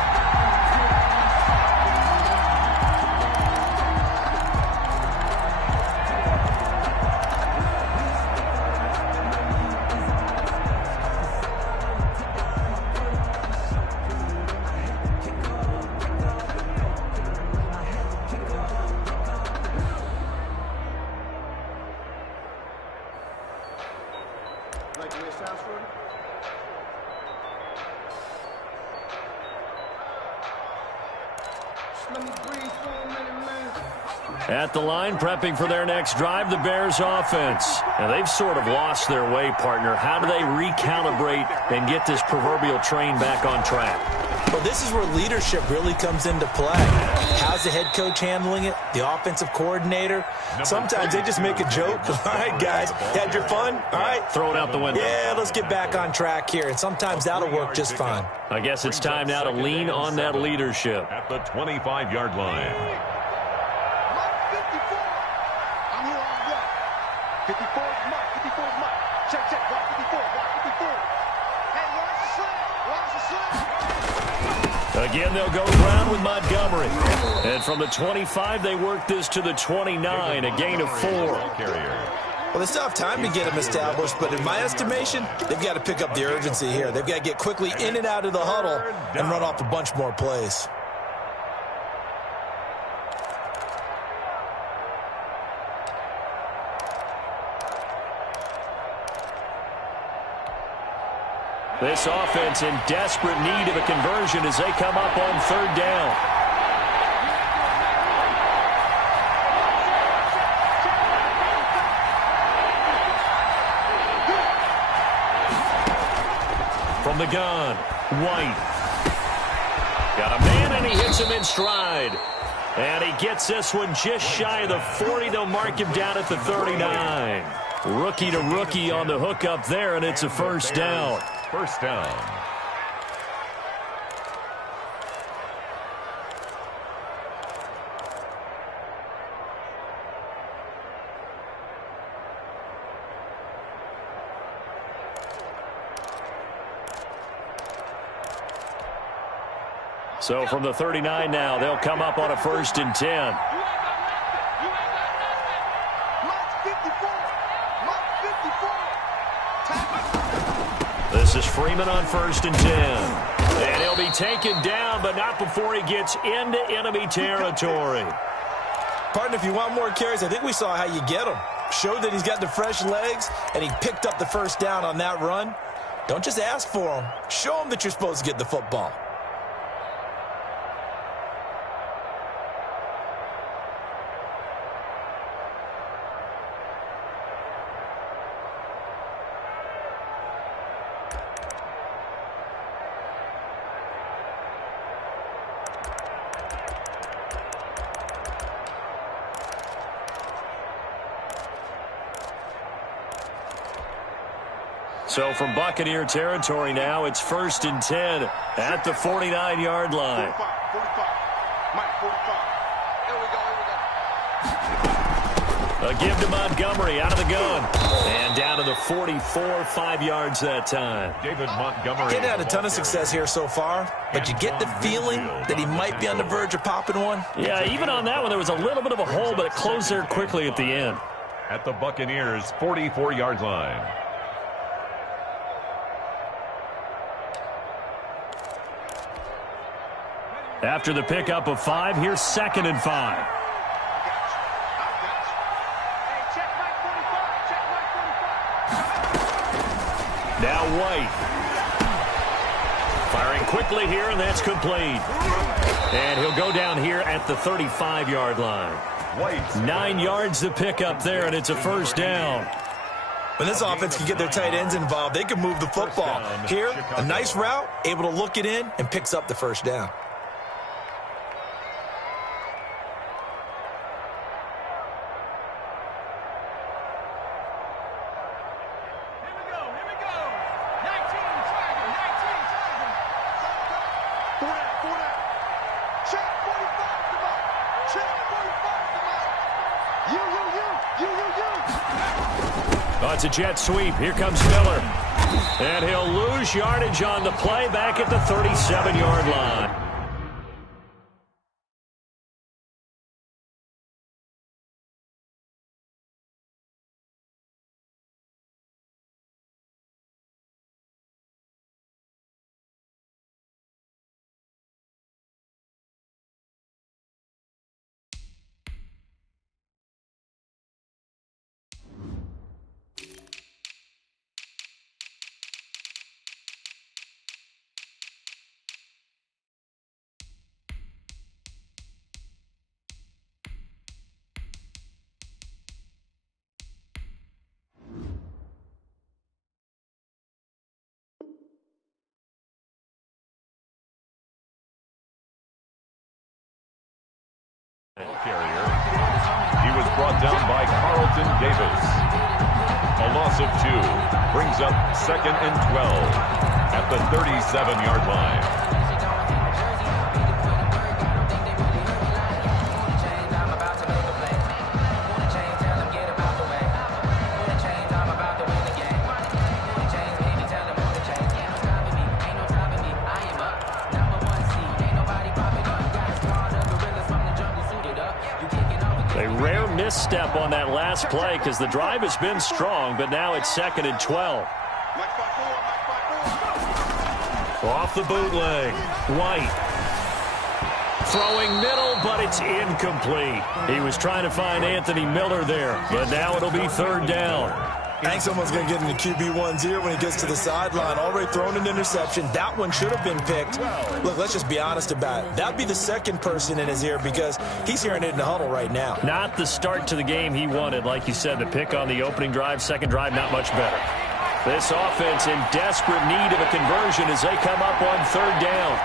At the line, prepping for their next drive, the Bears offense. And they've sort of lost their way, partner. How do they recalibrate and get this proverbial train back on track? Well, this is where leadership really comes into play. How's the head coach handling it? The offensive coordinator? Sometimes they just make a joke. All right, guys, had your fun? All right. Throw it out the window. Yeah, let's get back on track here. And sometimes that'll work just fine. I guess it's time now to lean on that leadership. At the 25-yard line. 54 is Mike. 54 is Mike. Check, check. Block 54. Block 54. Hey, watch the slam. Watch the slam. Again, they'll go ground with Montgomery. And from the 25, they work this to the 29, a gain of 4. Well, they still have time to get him established, but in my estimation, they've got to pick up the urgency here. They've got to get quickly in and out of the huddle and run off a bunch more plays. This offense in desperate need of a conversion as they come up on 3rd down. From the gun, White. Got a man, and he hits him in stride. And he gets this one just shy of the 40. They'll mark him down at the 39. Rookie to rookie on the hookup there, and it's a 1st down. 1st down. So from the 39 now, they'll come up on a 1st and 10. This is Freeman on 1st and 10. And he'll be taken down, but not before he gets into enemy territory. Partner, if you want more carries, I think we saw how you get them. Showed that he's got the fresh legs, and he picked up the 1st down on that run. Don't just ask for them. Show them that you're supposed to get the football. So from Buccaneer territory now, it's 1st and 10 at the 49-yard line. 45. Mike, 45. Here we go. A give to Montgomery out of the gun. And down to the 44, 5 yards that time. David Montgomery. He's had a ton of success here so far, but you get the feeling that he might be on the verge of popping one. Yeah, even on that one, there was a little bit of a hole, but it closed there quickly at the end. At the Buccaneers' 44-yard line. After the pickup of 5, here's 2nd and 5. Now White. Firing quickly here, and that's complete. And he'll go down here at the 35-yard line. White. 9 yards to pick up there, and it's a 1st down. When this offense can get their tight ends involved, they can move the football. Here, a nice route, able to look it in, and picks up the 1st down. Oh, it's a jet sweep. Here comes Miller. And he'll lose yardage on the play back at the 37-yard line. Carrier. He was brought down by Carlton Davis. A loss of 2 brings up 2nd and 12 at the 37-yard line. misstep on that last play because the drive has been strong, but now it's 2nd and 12. Off the bootleg. White. Throwing middle, but it's incomplete. He was trying to find Anthony Miller there, but now it'll be 3rd down. I think someone's going to get into QB1's ear when he gets to the sideline. Already thrown an interception. That one should have been picked. Look, let's just be honest about it. That would be the second person in his ear because he's hearing it in the huddle right now. Not the start to the game he wanted. Like you said, the pick on the opening drive, second drive, not much better. This offense in desperate need of a conversion as they come up on 3rd down.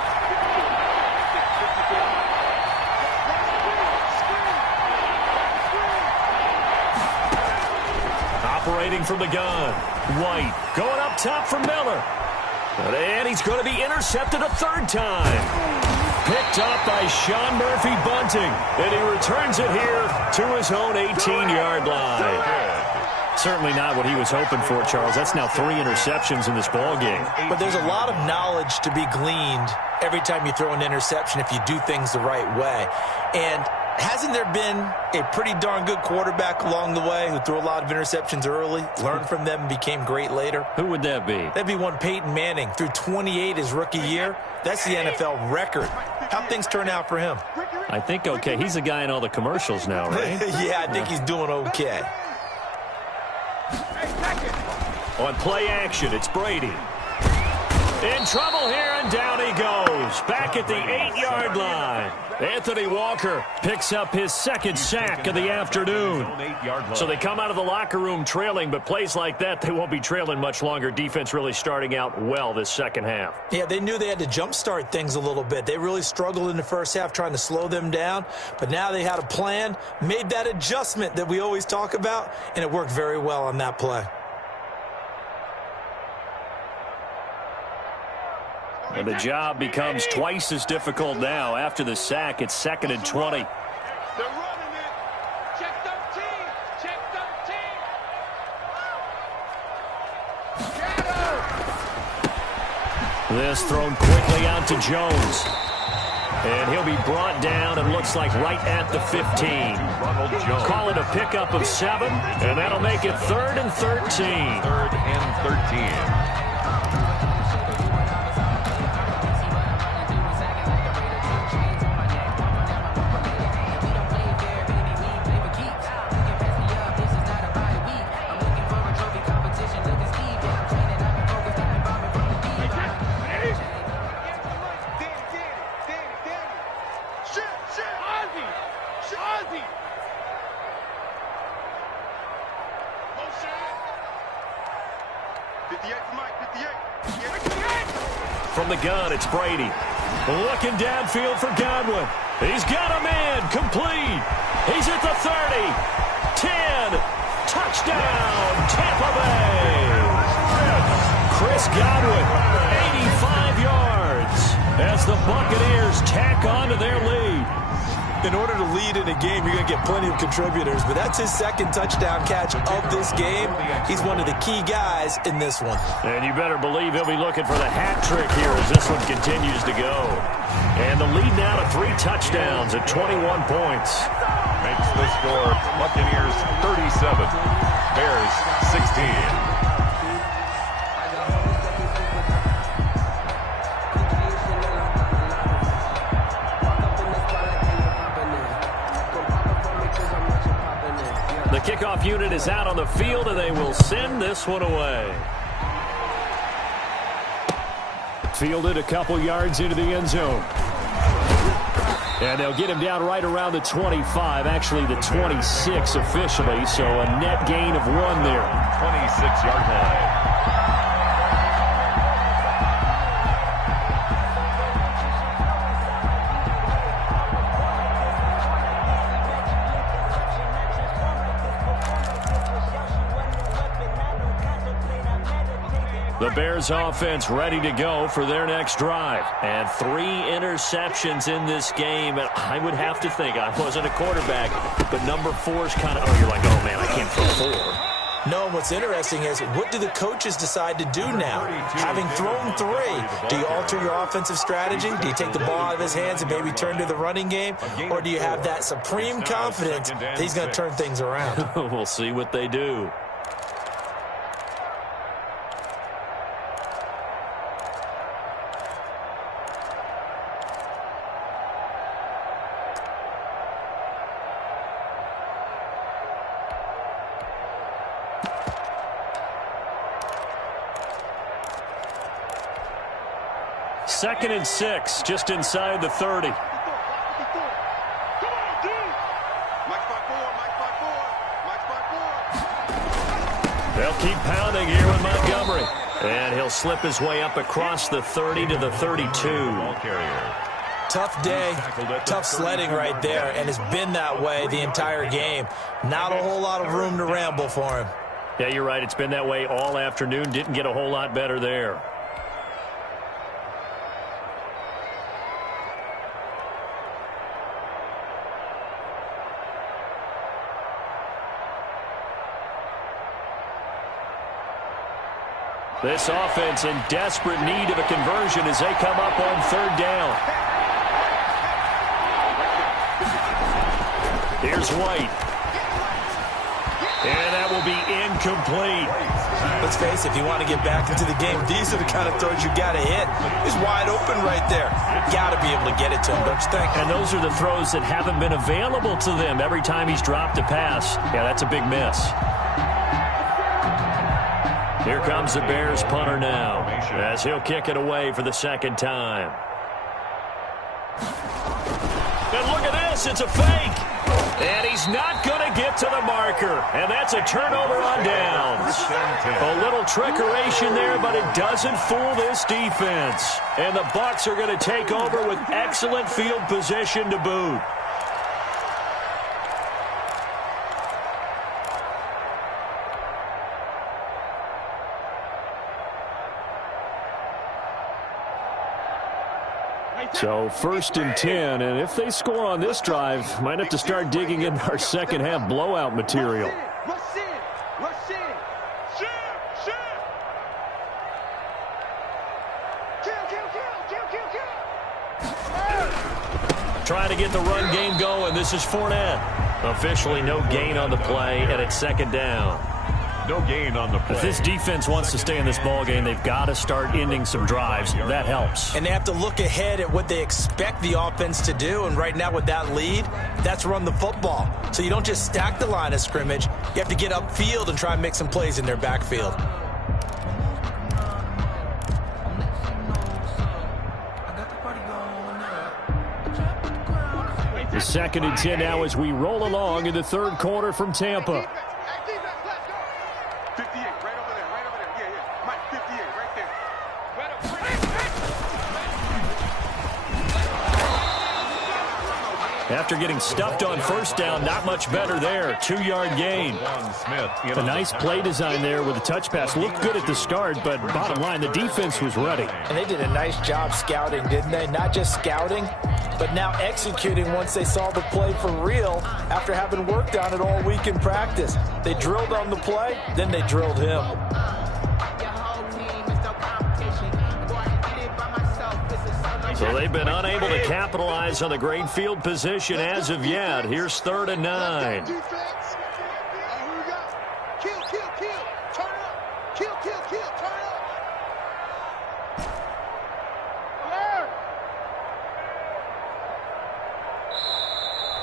Operating from the gun. White going up top for Miller. And he's going to be intercepted a 3rd time. Picked up by Sean Murphy-Bunting. And he returns it here to his own 18-yard line. Certainly not what he was hoping for, Charles. That's now 3 interceptions in this ball game. But there's a lot of knowledge to be gleaned every time you throw an interception if you do things the right way. And hasn't there been a pretty darn good quarterback along the way who threw a lot of interceptions early, learned from them, and became great later? Who would that be? That'd be one Peyton Manning. Threw 28 his rookie year. That's the NFL record. How'd things turn out for him? I think okay. He's the guy in all the commercials now, right? Yeah, I think he's doing okay. On play action, it's Brady. In trouble here, and down he goes. Back at the 8-yard line. Anthony Walker picks up his 2nd sack of the afternoon. So they come out of the locker room trailing, but plays like that, they won't be trailing much longer. Defense really starting out well this second half. Yeah, they knew they had to jumpstart things a little bit. They really struggled in the first half trying to slow them down, but now they had a plan, made that adjustment that we always talk about, and it worked very well on that play. And the job becomes twice as difficult now. After the sack, it's 2nd and 20. They're running it. Check 13. Check 13. This thrown quickly out to Jones. And he'll be brought down and looks like right at the 15. Call it a pickup of 7, and that'll make it 3rd and 13. 3rd and 13. From the gun, it's Brady. Looking downfield for Godwin. He's got a man. Complete. He's at the 30. 10. Touchdown, Tampa Bay. Chris Godwin, 85 yards as the Buccaneers tack on to their lead. In order to lead in a game, you're going to get plenty of contributors, but that's his 2nd touchdown catch of this game. He's one of the key guys in this one. And you better believe he'll be looking for the hat trick here as this one continues to go. And the lead now to 3 touchdowns at 21 points. Makes the score Buccaneers 37, Bears 16. The kickoff unit is out on the field, and they will send this one away. Fielded a couple yards into the end zone. And they'll get him down right around the 25, actually the 26 officially, so a net gain of 1 there. 26-yard line. The Bears offense ready to go for their next drive. And 3 interceptions in this game. And I would have to think, I wasn't a quarterback, but number 4 is kind of, oh, you're like, oh, man, I can't throw 4. No, know, and what's interesting is, what do the coaches decide to do now? Having thrown 3, do you alter your offensive strategy? Do you take the ball out of his hands and maybe turn to the running game? Or do you have that supreme confidence that he's going to turn things around? We'll see what they do. Second and 6, just inside the 30. They'll keep pounding here with Montgomery. And he'll slip his way up across the 30 to the 32. Tough day, tough sledding right there, and it's been that way the entire game. Not a whole lot of room to ramble for him. Yeah, you're right. It's been that way all afternoon. Didn't get a whole lot better there. This offense in desperate need of a conversion as they come up on 3rd down. Here's White. And that will be incomplete. Let's face it, if you want to get back into the game, these are the kind of throws you got to hit. He's wide open right there. Got to be able to get it to him, don't you think? And those are the throws that haven't been available to them every time he's dropped a pass. Yeah, that's a big miss. Here comes the Bears punter now, as he'll kick it away for the 2nd time. And look at this, it's a fake. And he's not going to get to the marker. And that's a turnover on downs. A little trickeration there, but it doesn't fool this defense. And the Bucs are going to take over with excellent field position to boot. So 1st and 10, and if they score on this drive, might have to start digging in our second half blowout material. Rush in. Kill. Trying to get the run game going. This is Fournette. Officially no gain on the play, and it's 2nd down. No gain on the play. If this defense wants to stay in this ball game, they've got to start ending some drives. That helps. And they have to look ahead at what they expect the offense to do. And right now with that lead, that's run the football. So you don't just stack the line of scrimmage. You have to get upfield and try and make some plays in their backfield. The 2nd and 10 now as we roll along in the 3rd quarter from Tampa. After getting stuffed on 1st down, not much better there. 2-yard gain. A nice play design there with a touch pass. Looked good at the start, but bottom line, the defense was ready. And they did a nice job scouting, didn't they? Not just scouting, but now executing once they saw the play for real after having worked on it all week in practice. They drilled on the play, then they drilled him. So they've been unable to capitalize on the great field position as of yet. Here's 3rd and 9.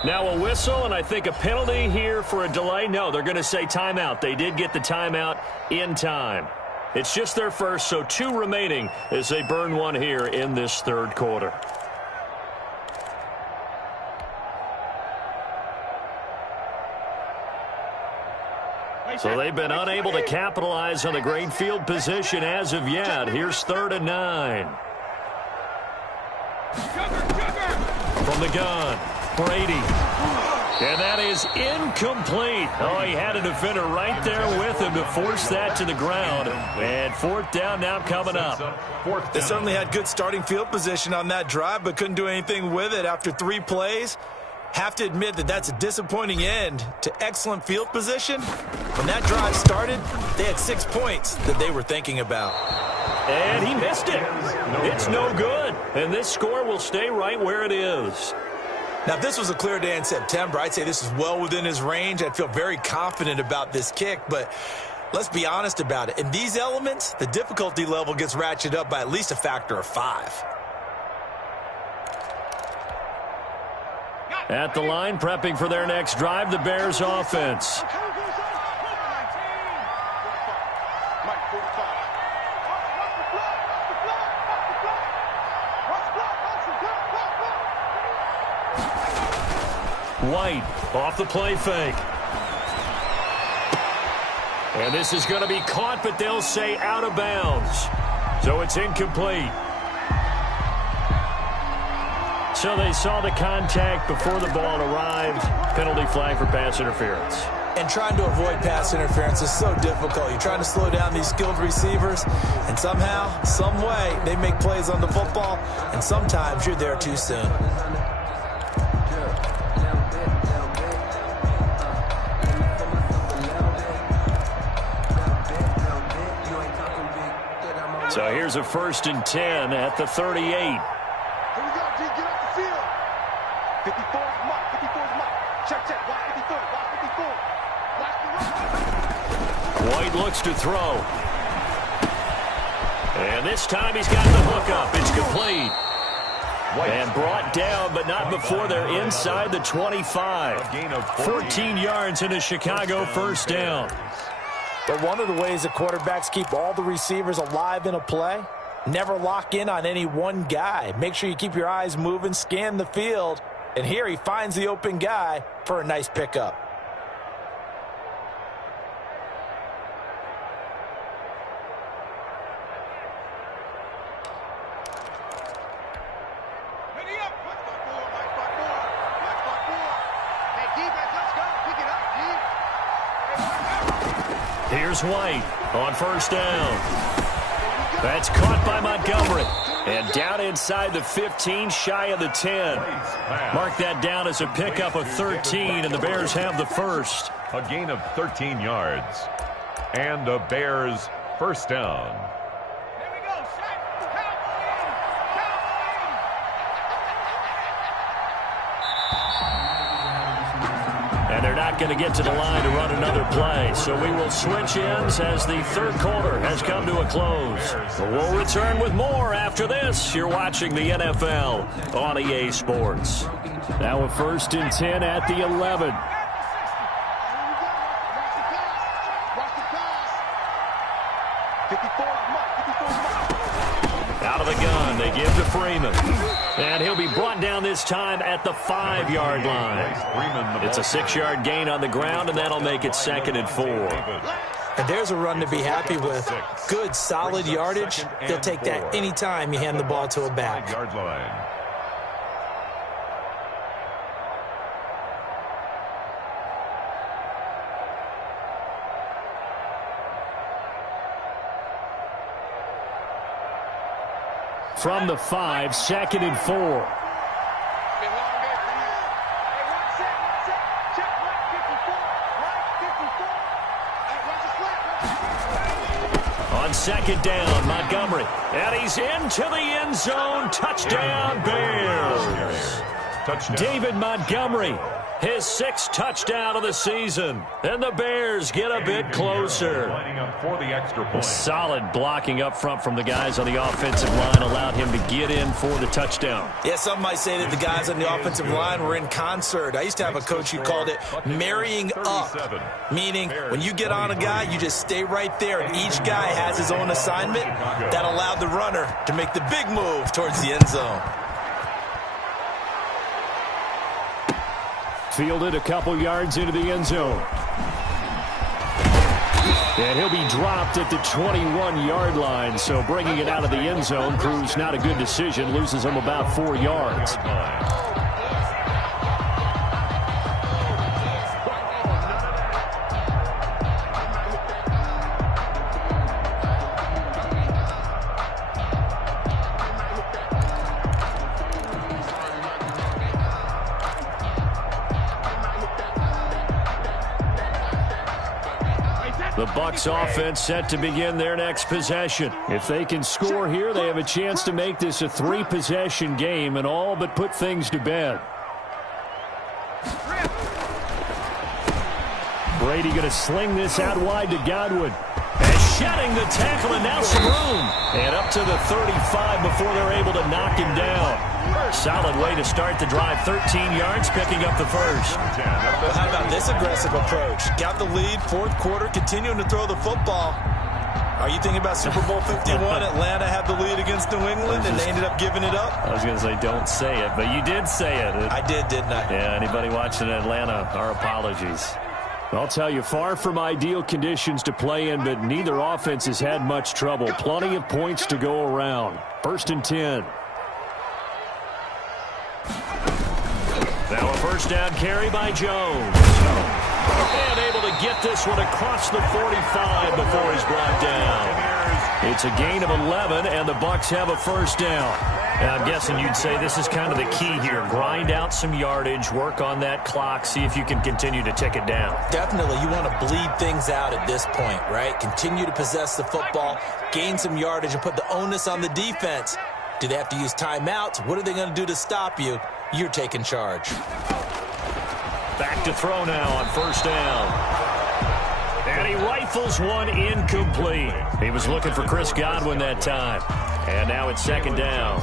Now a whistle, and I think a penalty here for a delay. No, they're going to say timeout. They did get the timeout in time. It's just their first, so 2 remaining as they burn one here in this 3rd quarter. So they've been unable to capitalize on the great field position as of yet. Here's 3rd and 9. From the gun, Brady. And that is incomplete. Oh, he had a defender right there with him to force that to the ground. And 4th down now coming up. They certainly had good starting field position on that drive, but couldn't do anything with it after 3 plays. Have to admit that that's a disappointing end to excellent field position. When that drive started, they had 6 points that they were thinking about. And he missed it. It's no good. And this score will stay right where it is. Now, if this was a clear day in September, I'd say this is well within his range. I'd feel very confident about this kick, but let's be honest about it. In these elements, the difficulty level gets ratcheted up by at least a factor of 5. At the line, prepping for their next drive, the Bears offense. White off the play fake. And this is going to be caught, but they'll say out of bounds. So it's incomplete. So they saw the contact before the ball arrived. Penalty flag for pass interference. And trying to avoid pass interference is so difficult. You're trying to slow down these skilled receivers, and somehow, some way, they make plays on the football, and sometimes you're there too soon. So here's a 1st and 10 at the 38. Here we go, G. Get off the field. 54 is mark. 54 is mark. Check. Watch 54. Watch 54. Watch the run. White looks to throw. And this time he's got the hook up. It's complete. And brought down, but not before they're inside the 25. 14 yards in a Chicago first down. But one of the ways that quarterbacks keep all the receivers alive in a play, never lock in on any one guy. Make sure you keep your eyes moving, scan the field, and here he finds the open guy for a nice pickup. Here's White on first down. That's caught by Montgomery. And down inside the 15, shy of the 10. Mark that down as a pickup of 13, and the Bears have the first. A gain of 13 yards. And the Bears first down. And they're not going to get to the line to run another play. So we will switch ends as the third quarter has come to a close. We'll return with more after this. You're watching the NFL on EA Sports. Now a 1st and 10 at the 11. Out of the gun, they give to Freeman. And he'll be brought down this time at the 5-yard line. It's a 6-yard gain on the ground, and that'll make it 2nd and 4. And there's a run to be happy with. Good, solid yardage. They'll take that anytime you hand the ball to a back. 5-yard line. From the 5, 2nd and 4. On 2nd down, Montgomery. And he's into the end zone. Touchdown, Bears. Touchdown. David Montgomery, his 6th touchdown of the season. And the Bears get a bit closer. Lining up for the extra point. Solid blocking up front from the guys on the offensive line allowed him to get in for the touchdown. Yeah, some might say that the guys on the offensive line were in concert. I used to have a coach who called it marrying up, meaning when you get on a guy, you just stay right there, and each guy has his own assignment. That allowed the runner to make the big move towards the end zone. Fielded a couple yards into the end zone. And he'll be dropped at the 21-yard line, so bringing it out of the end zone proves not a good decision. Loses him about 4 yards. The Bucs offense set to begin their next possession. If they can score here, they have a chance to make this a 3-possession game and all but put things to bed. Brady going to sling this out wide to Godwin. And shedding the tackle, and now some room. And up to the 35 before they're able to knock him down. Solid way to start the drive. 13 yards, picking up the first. Well, how about this aggressive approach? Got the lead, fourth quarter, continuing to throw the football. Are you thinking about Super Bowl 51? Atlanta had the lead against New England, and they ended up giving it up? I was going to say, don't say it, but you did say it. I did, didn't I? Yeah, anybody watching Atlanta, our apologies. I'll tell you, far from ideal conditions to play in, but neither offense has had much trouble. Plenty of points to go around. 1st and 10. Now a first down carry by Jones. And able to get this one across the 45 before he's brought down. It's a gain of 11, and the Bucs have a first down. And I'm guessing you'd say this is kind of the key here. Grind out some yardage, work on that clock, see if you can continue to tick it down. Definitely. You want to bleed things out at this point, right? Continue to possess the football, gain some yardage, and put the onus on the defense. Do they have to use timeouts? What are they going to do to stop you? You're taking charge. Back to throw now on first down. And he rifles one incomplete. He was looking for Chris Godwin that time. And now it's second down.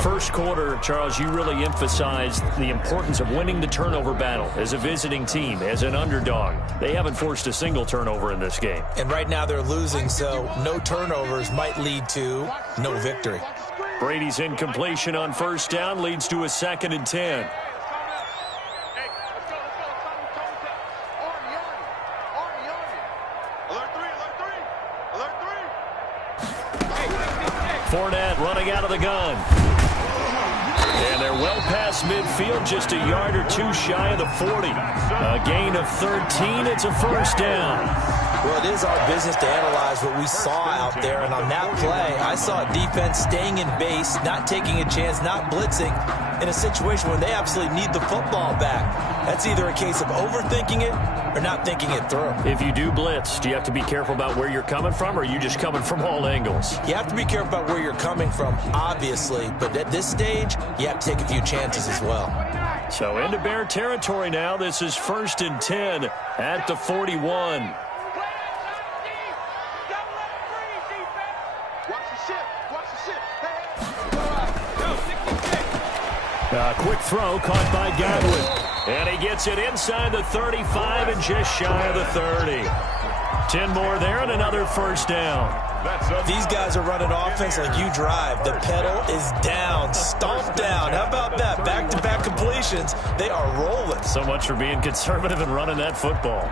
First quarter, Charles, you really emphasized the importance of winning the turnover battle as a visiting team, as an underdog. They haven't forced a single turnover in this game. And right now they're losing, so no turnovers might lead to no victory. Brady's incompletion on first down leads to a 2nd and 10. Fournette running out of the gun. And they're well past midfield, just a yard or two shy of the 40. A gain of 13. It's a first down. Well, it is our business to analyze what we saw out there. And on that play, I saw a defense staying in base, not taking a chance, not blitzing, in a situation where they absolutely need the football back. That's either a case of overthinking it or not thinking it through. If you do blitz, do you have to be careful about where you're coming from, or are you just coming from all angles? You have to be careful about where you're coming from, obviously. But at this stage, you have to take a few chances as well. So into Bear territory now. This is 1st and 10 at the 41. A quick throw caught by Godwin. And he gets it inside the 35 and just shy of the 30. 10 more there and another first down. These guys are running offense like you drive. The pedal is down, stomped down. How about that? Back-to-back completions. They are rolling. So much for being conservative and running that football.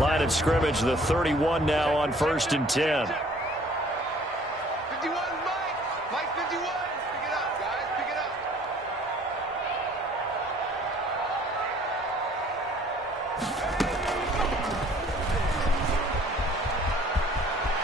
Line of scrimmage, the 31 now on 1st and 10. 51, Mike 51. Pick it up, guys. Pick it up.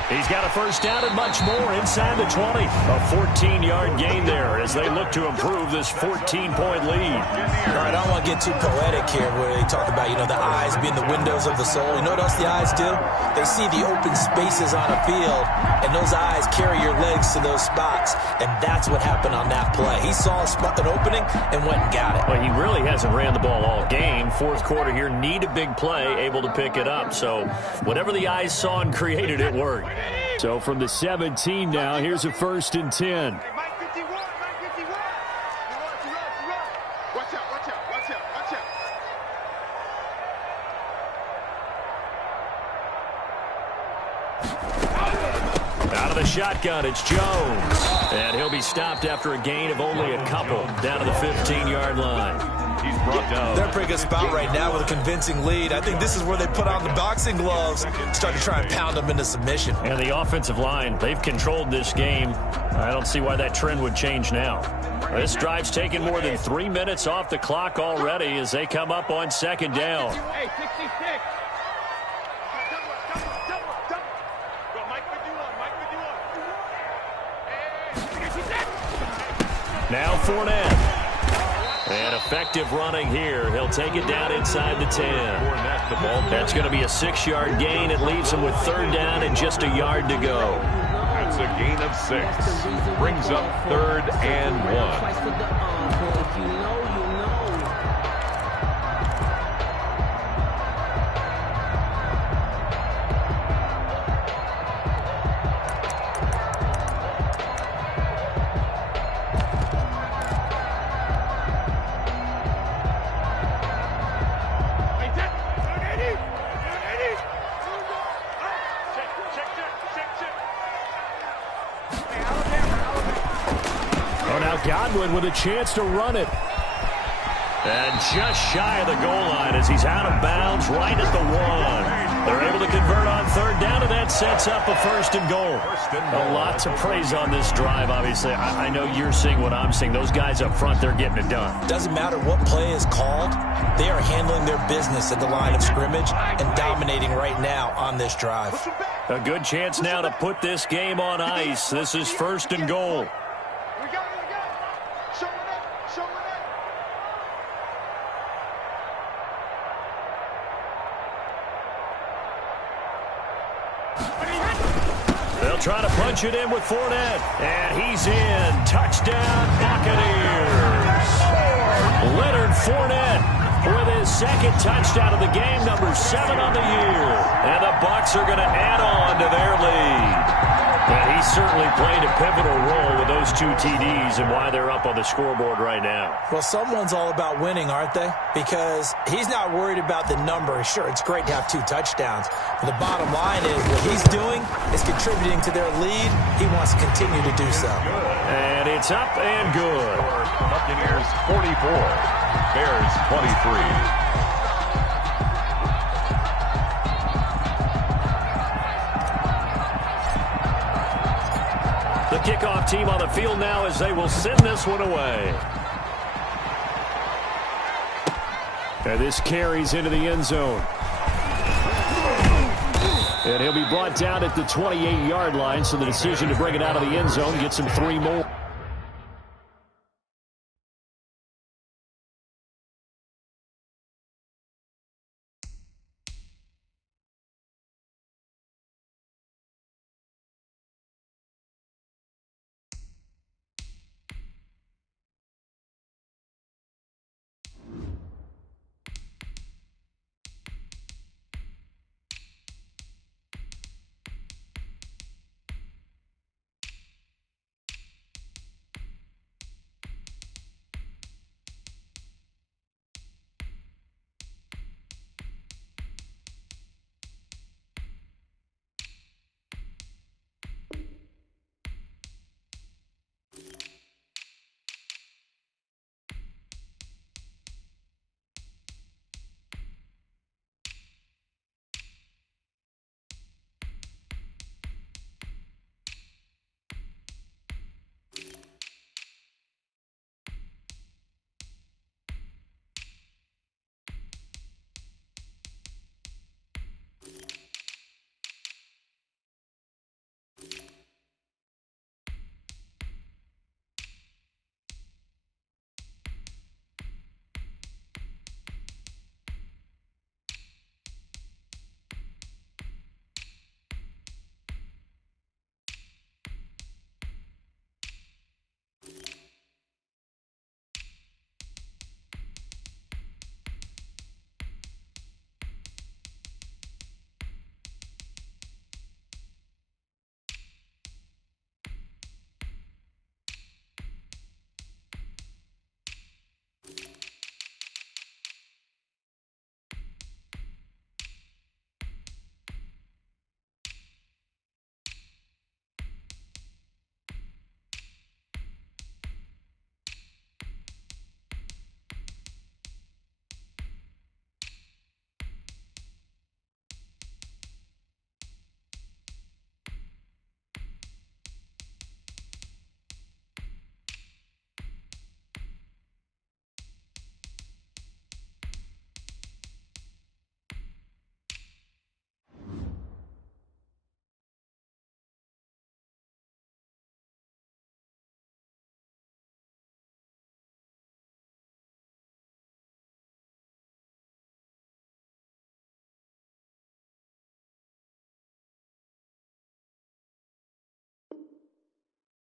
He's got a first down and much more inside the 20. A 14-yard gain there as they look to improve this 14-point lead. All right, I don't want to get too poetic here where they talk about, the eyes being the windows of the soul. You know what else the eyes do? They see the open spaces on a field, and those eyes carry your legs to those spots, and that's what happened on that play. He saw an opening and went and got it. Well, he really hasn't ran the ball all game. Fourth quarter here, need a big play, able to pick it up. So whatever the eyes saw and created, it worked. So from the 17 now, here's a 1st and 10. Mike 51, Mike 51. You want to run. Watch out, watch out, watch out, watch out. Out of the shotgun, it's Jones. And he'll be stopped after a gain of only a couple down to the 15-yard line. He's brought down. They're in a pretty good spot right now with a convincing lead. I think this is where they put on the boxing gloves, start to try and pound them into submission. And the offensive line, they've controlled this game. I don't see why that trend would change now. This drive's taken more than 3 minutes off the clock already as they come up on second down. Hey, 66. Go, Mike 51, Mike 51. Now Fournette. And effective running here. He'll take it down inside the 10. That's going to be a 6-yard gain. It leaves him with 3rd down and just a yard to go. That's a gain of 6. Brings up 3rd and 1. Godwin with a chance to run it. And just shy of the goal line as he's out of bounds right at the 1. They're able to convert on 3rd down, and that sets up a 1st and goal. A lot to praise on this drive, obviously. I know you're seeing what I'm seeing. Those guys up front, they're getting it done. Doesn't matter what play is called. They are handling their business at the line of scrimmage and dominating right now on this drive. A good chance now to put this game on ice. This is 1st and goal. They'll try to punch it in with Fournette. And he's in. Touchdown, Buccaneers. Leonard Fournette with his 2nd touchdown of the game, number 7 on the year. And the Bucs are going to add on to their lead. And he certainly played a pivotal role with those 2 TDs and why they're up on the scoreboard right now. Well, someone's all about winning, aren't they? Because he's not worried about the number. Sure, it's great to have 2 touchdowns. But the bottom line is what he's doing is contributing to their lead. He wants to continue to do so. And it's up and good. Buccaneers 44, Bears 23. The kickoff team on the field now as they will send this one away. And this carries into the end zone. And he'll be brought down at the 28-yard line, so the decision to bring it out of the end zone gets him 3 more.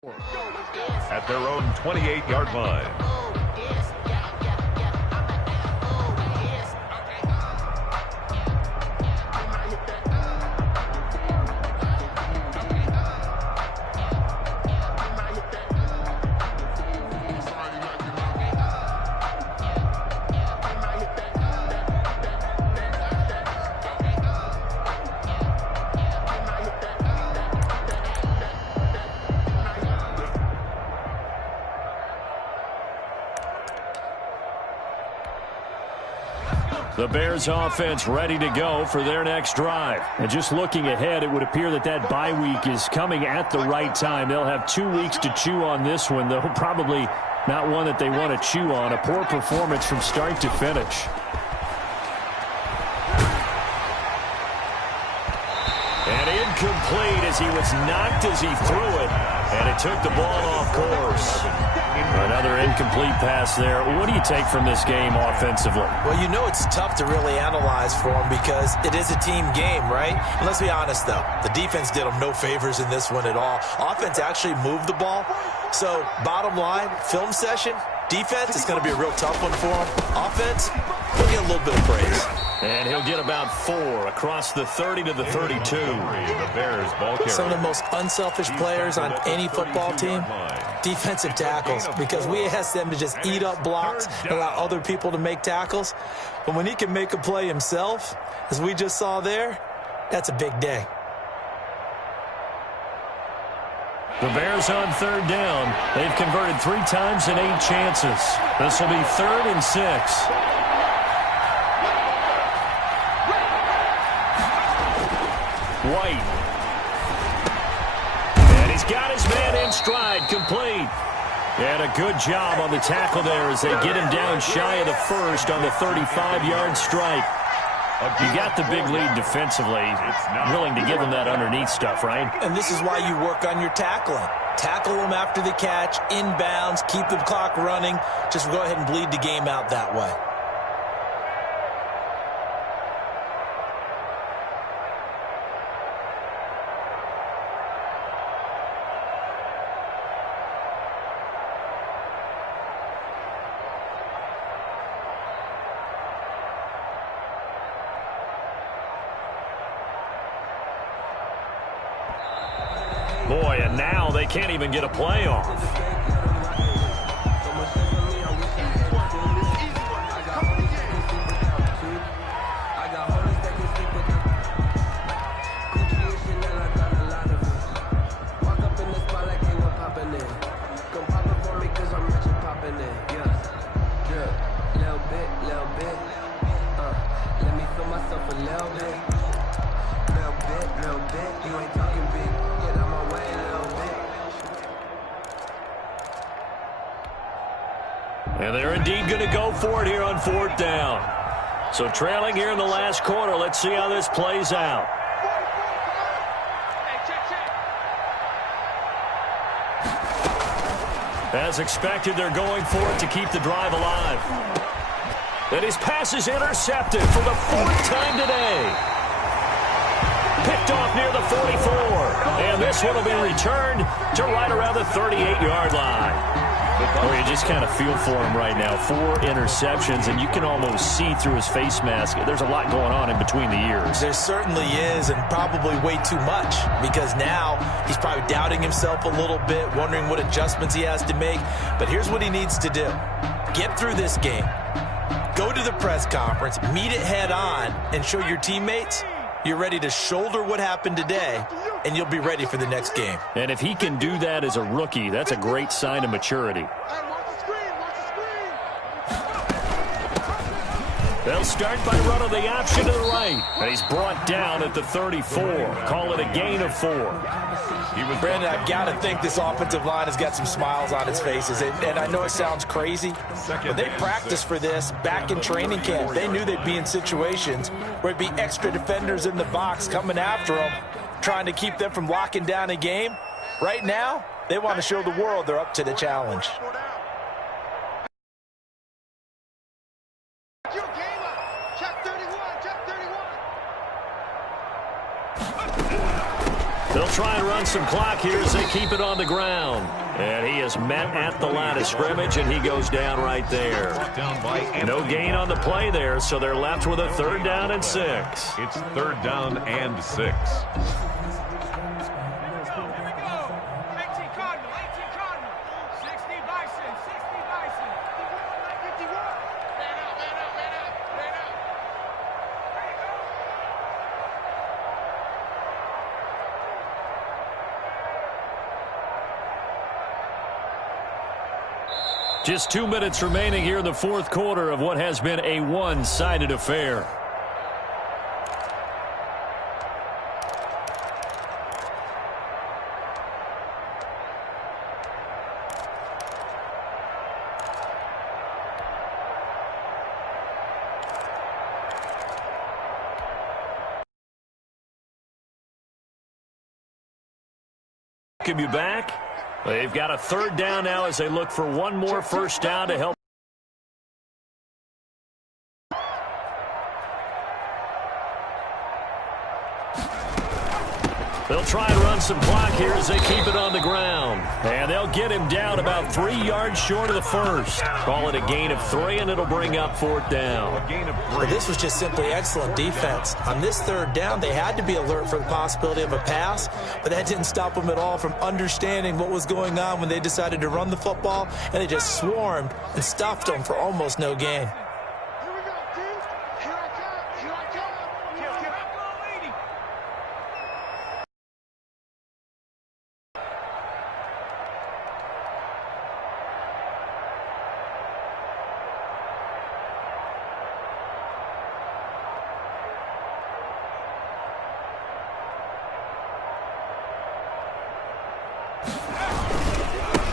at their own 28-yard line. The Bears offense ready to go for their next drive. And just looking ahead, it would appear that that bye week is coming at the right time. They'll have 2 weeks to chew on this one, though probably not one that they want to chew on. A poor performance from start to finish. And incomplete as he was knocked as he threw it. And it took the ball off course. Another incomplete pass there. What do you take from this game offensively? Well, you know it's tough to really analyze for them because it is a team game, right? And let's be honest, though. The defense did them no favors in this one at all. Offense actually moved the ball. So, bottom line, film session, defense, it's going to be a real tough one for them. Offense, we'll get a little bit of praise. And he'll get about 4 across the 30 to the 32. The Bears ball carrier. Some of the most unselfish players on any football team, defensive tackles, because we ask them to just eat up blocks and allow other people to make tackles. But when he can make a play himself, as we just saw there, that's a big day. The Bears on 3rd down. They've converted 3 times in 8 chances. This will be 3rd and 6. White. And he's got his man in stride, complete. And a good job on the tackle there as they get him down shy of the first on the 35-yard stripe. You got the big lead defensively. Willing to give him that underneath stuff, right? And this is why you work on your tackling. Tackle them after the catch, inbounds, keep the clock running. Just go ahead and bleed the game out that way. Boy, and now they can't even get a playoff. Let me feel myself a little bit. Little bit. You ain't talking big. Get out my way a little bit. And they're indeed going to go for it here on 4th down. So trailing here in the last quarter. Let's see how this plays out. As expected, they're going for it to keep the drive alive. And his pass is intercepted for the 4th time today. Picked off near the 44. And this one will be returned to right around the 38-yard line. Oh, you just kind of feel for him right now. 4 interceptions, and you can almost see through his face mask. There's a lot going on in between the ears. There certainly is, and probably way too much, because now he's probably doubting himself a little bit, wondering what adjustments he has to make. But here's what he needs to do. Get through this game. Go to the press conference, meet it head on, and show your teammates you're ready to shoulder what happened today, and you'll be ready for the next game. And if he can do that as a rookie, that's a great sign of maturity. They'll start by running the option to the right. And he's brought down at the 34. Call it a gain of 4. Brandon, I've got to think this offensive line has got some smiles on its faces. And I know it sounds crazy, but they practiced for this back in training camp. They knew they'd be in situations where it'd be extra defenders in the box coming after them, trying to keep them from locking down a game. Right now, they want to show the world they're up to the challenge. The They'll try and run some clock here as they keep it on the ground. And he is met at the line of scrimmage, and he goes down right there. No gain on the play there, so they're left with a 3rd down and 6. It's 3rd down and 6. Just 2 minutes remaining here in the 4th quarter of what has been a one-sided affair. Welcome you back. They've got a 3rd down now as they look for one more first down to help. They'll try and run some clock here as they keep it on the ground. And they'll get him down about 3 yards short of the first. Call it a gain of 3, and it'll bring up 4th down. Well, this was just simply excellent defense. On this 3rd down, they had to be alert for the possibility of a pass, but that didn't stop them at all from understanding what was going on when they decided to run the football, and they just swarmed and stuffed them for almost no gain.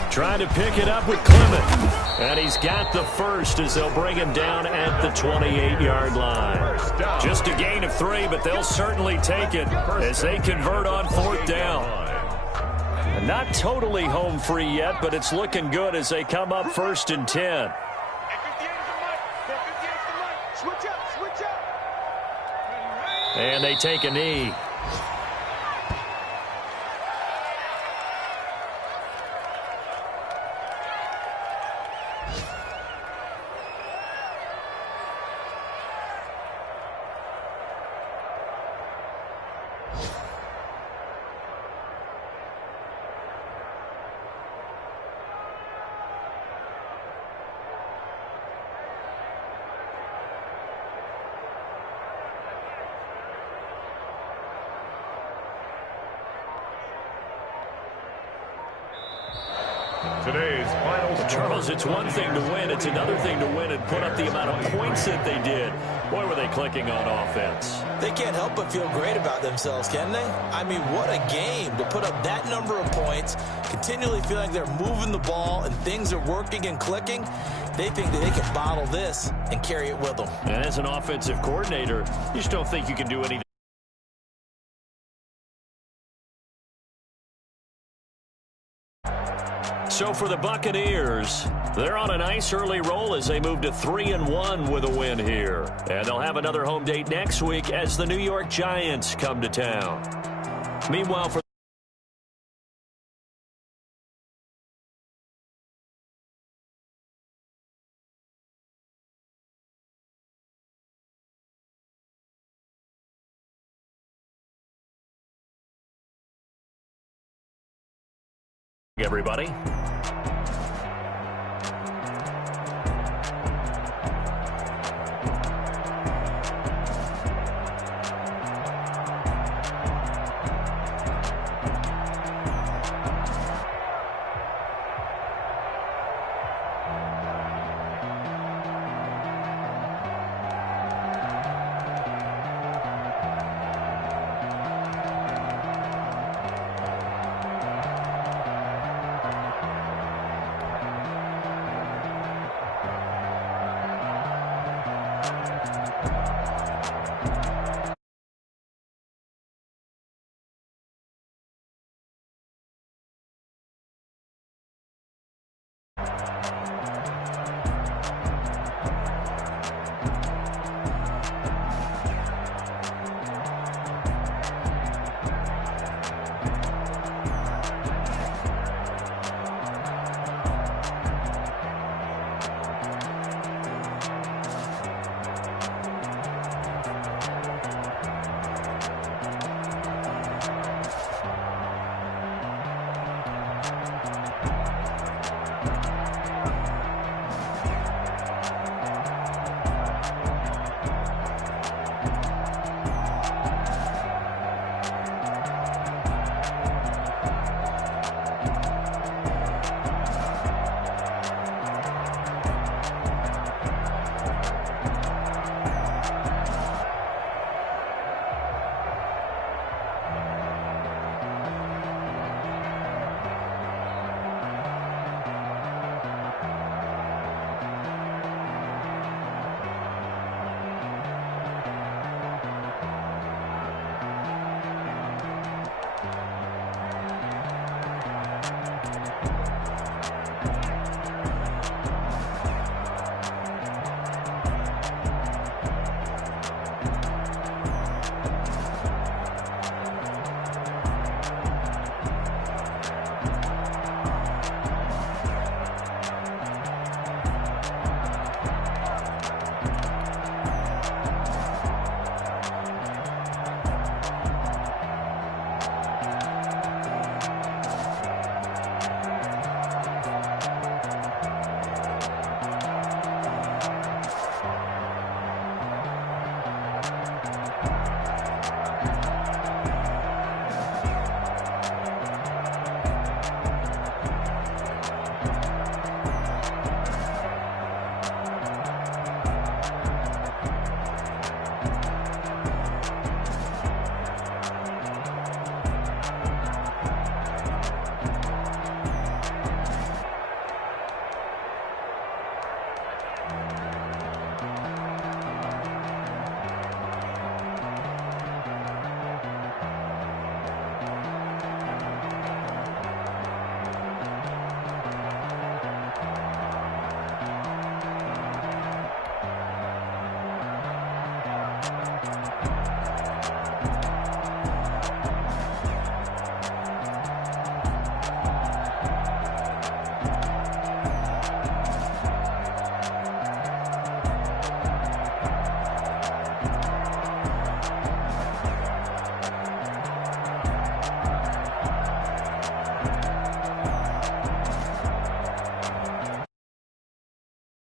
Trying to pick it up with Clement. And he's got the first as they'll bring him down at the 28-yard line. Just a gain of 3, but they'll certainly take it as they convert on 4th down. And not totally home free yet, but it's looking good as they come up 1st and 10. And they take a knee. Today's final score. Charles, it's one thing to win. It's another thing to win and put up the amount of points that they did. Boy, were they clicking on offense. They can't help but feel great about themselves, can they? I mean, what a game to put up that number of points, continually feeling they're moving the ball and things are working and clicking. They think that they can bottle this and carry it with them. And as an offensive coordinator, you just don't think you can do anything. So for the Buccaneers, they're on a nice early roll as they move to 3-1 with a win here. And they'll have another home date next week as the New York Giants come to town. Meanwhile, for everybody.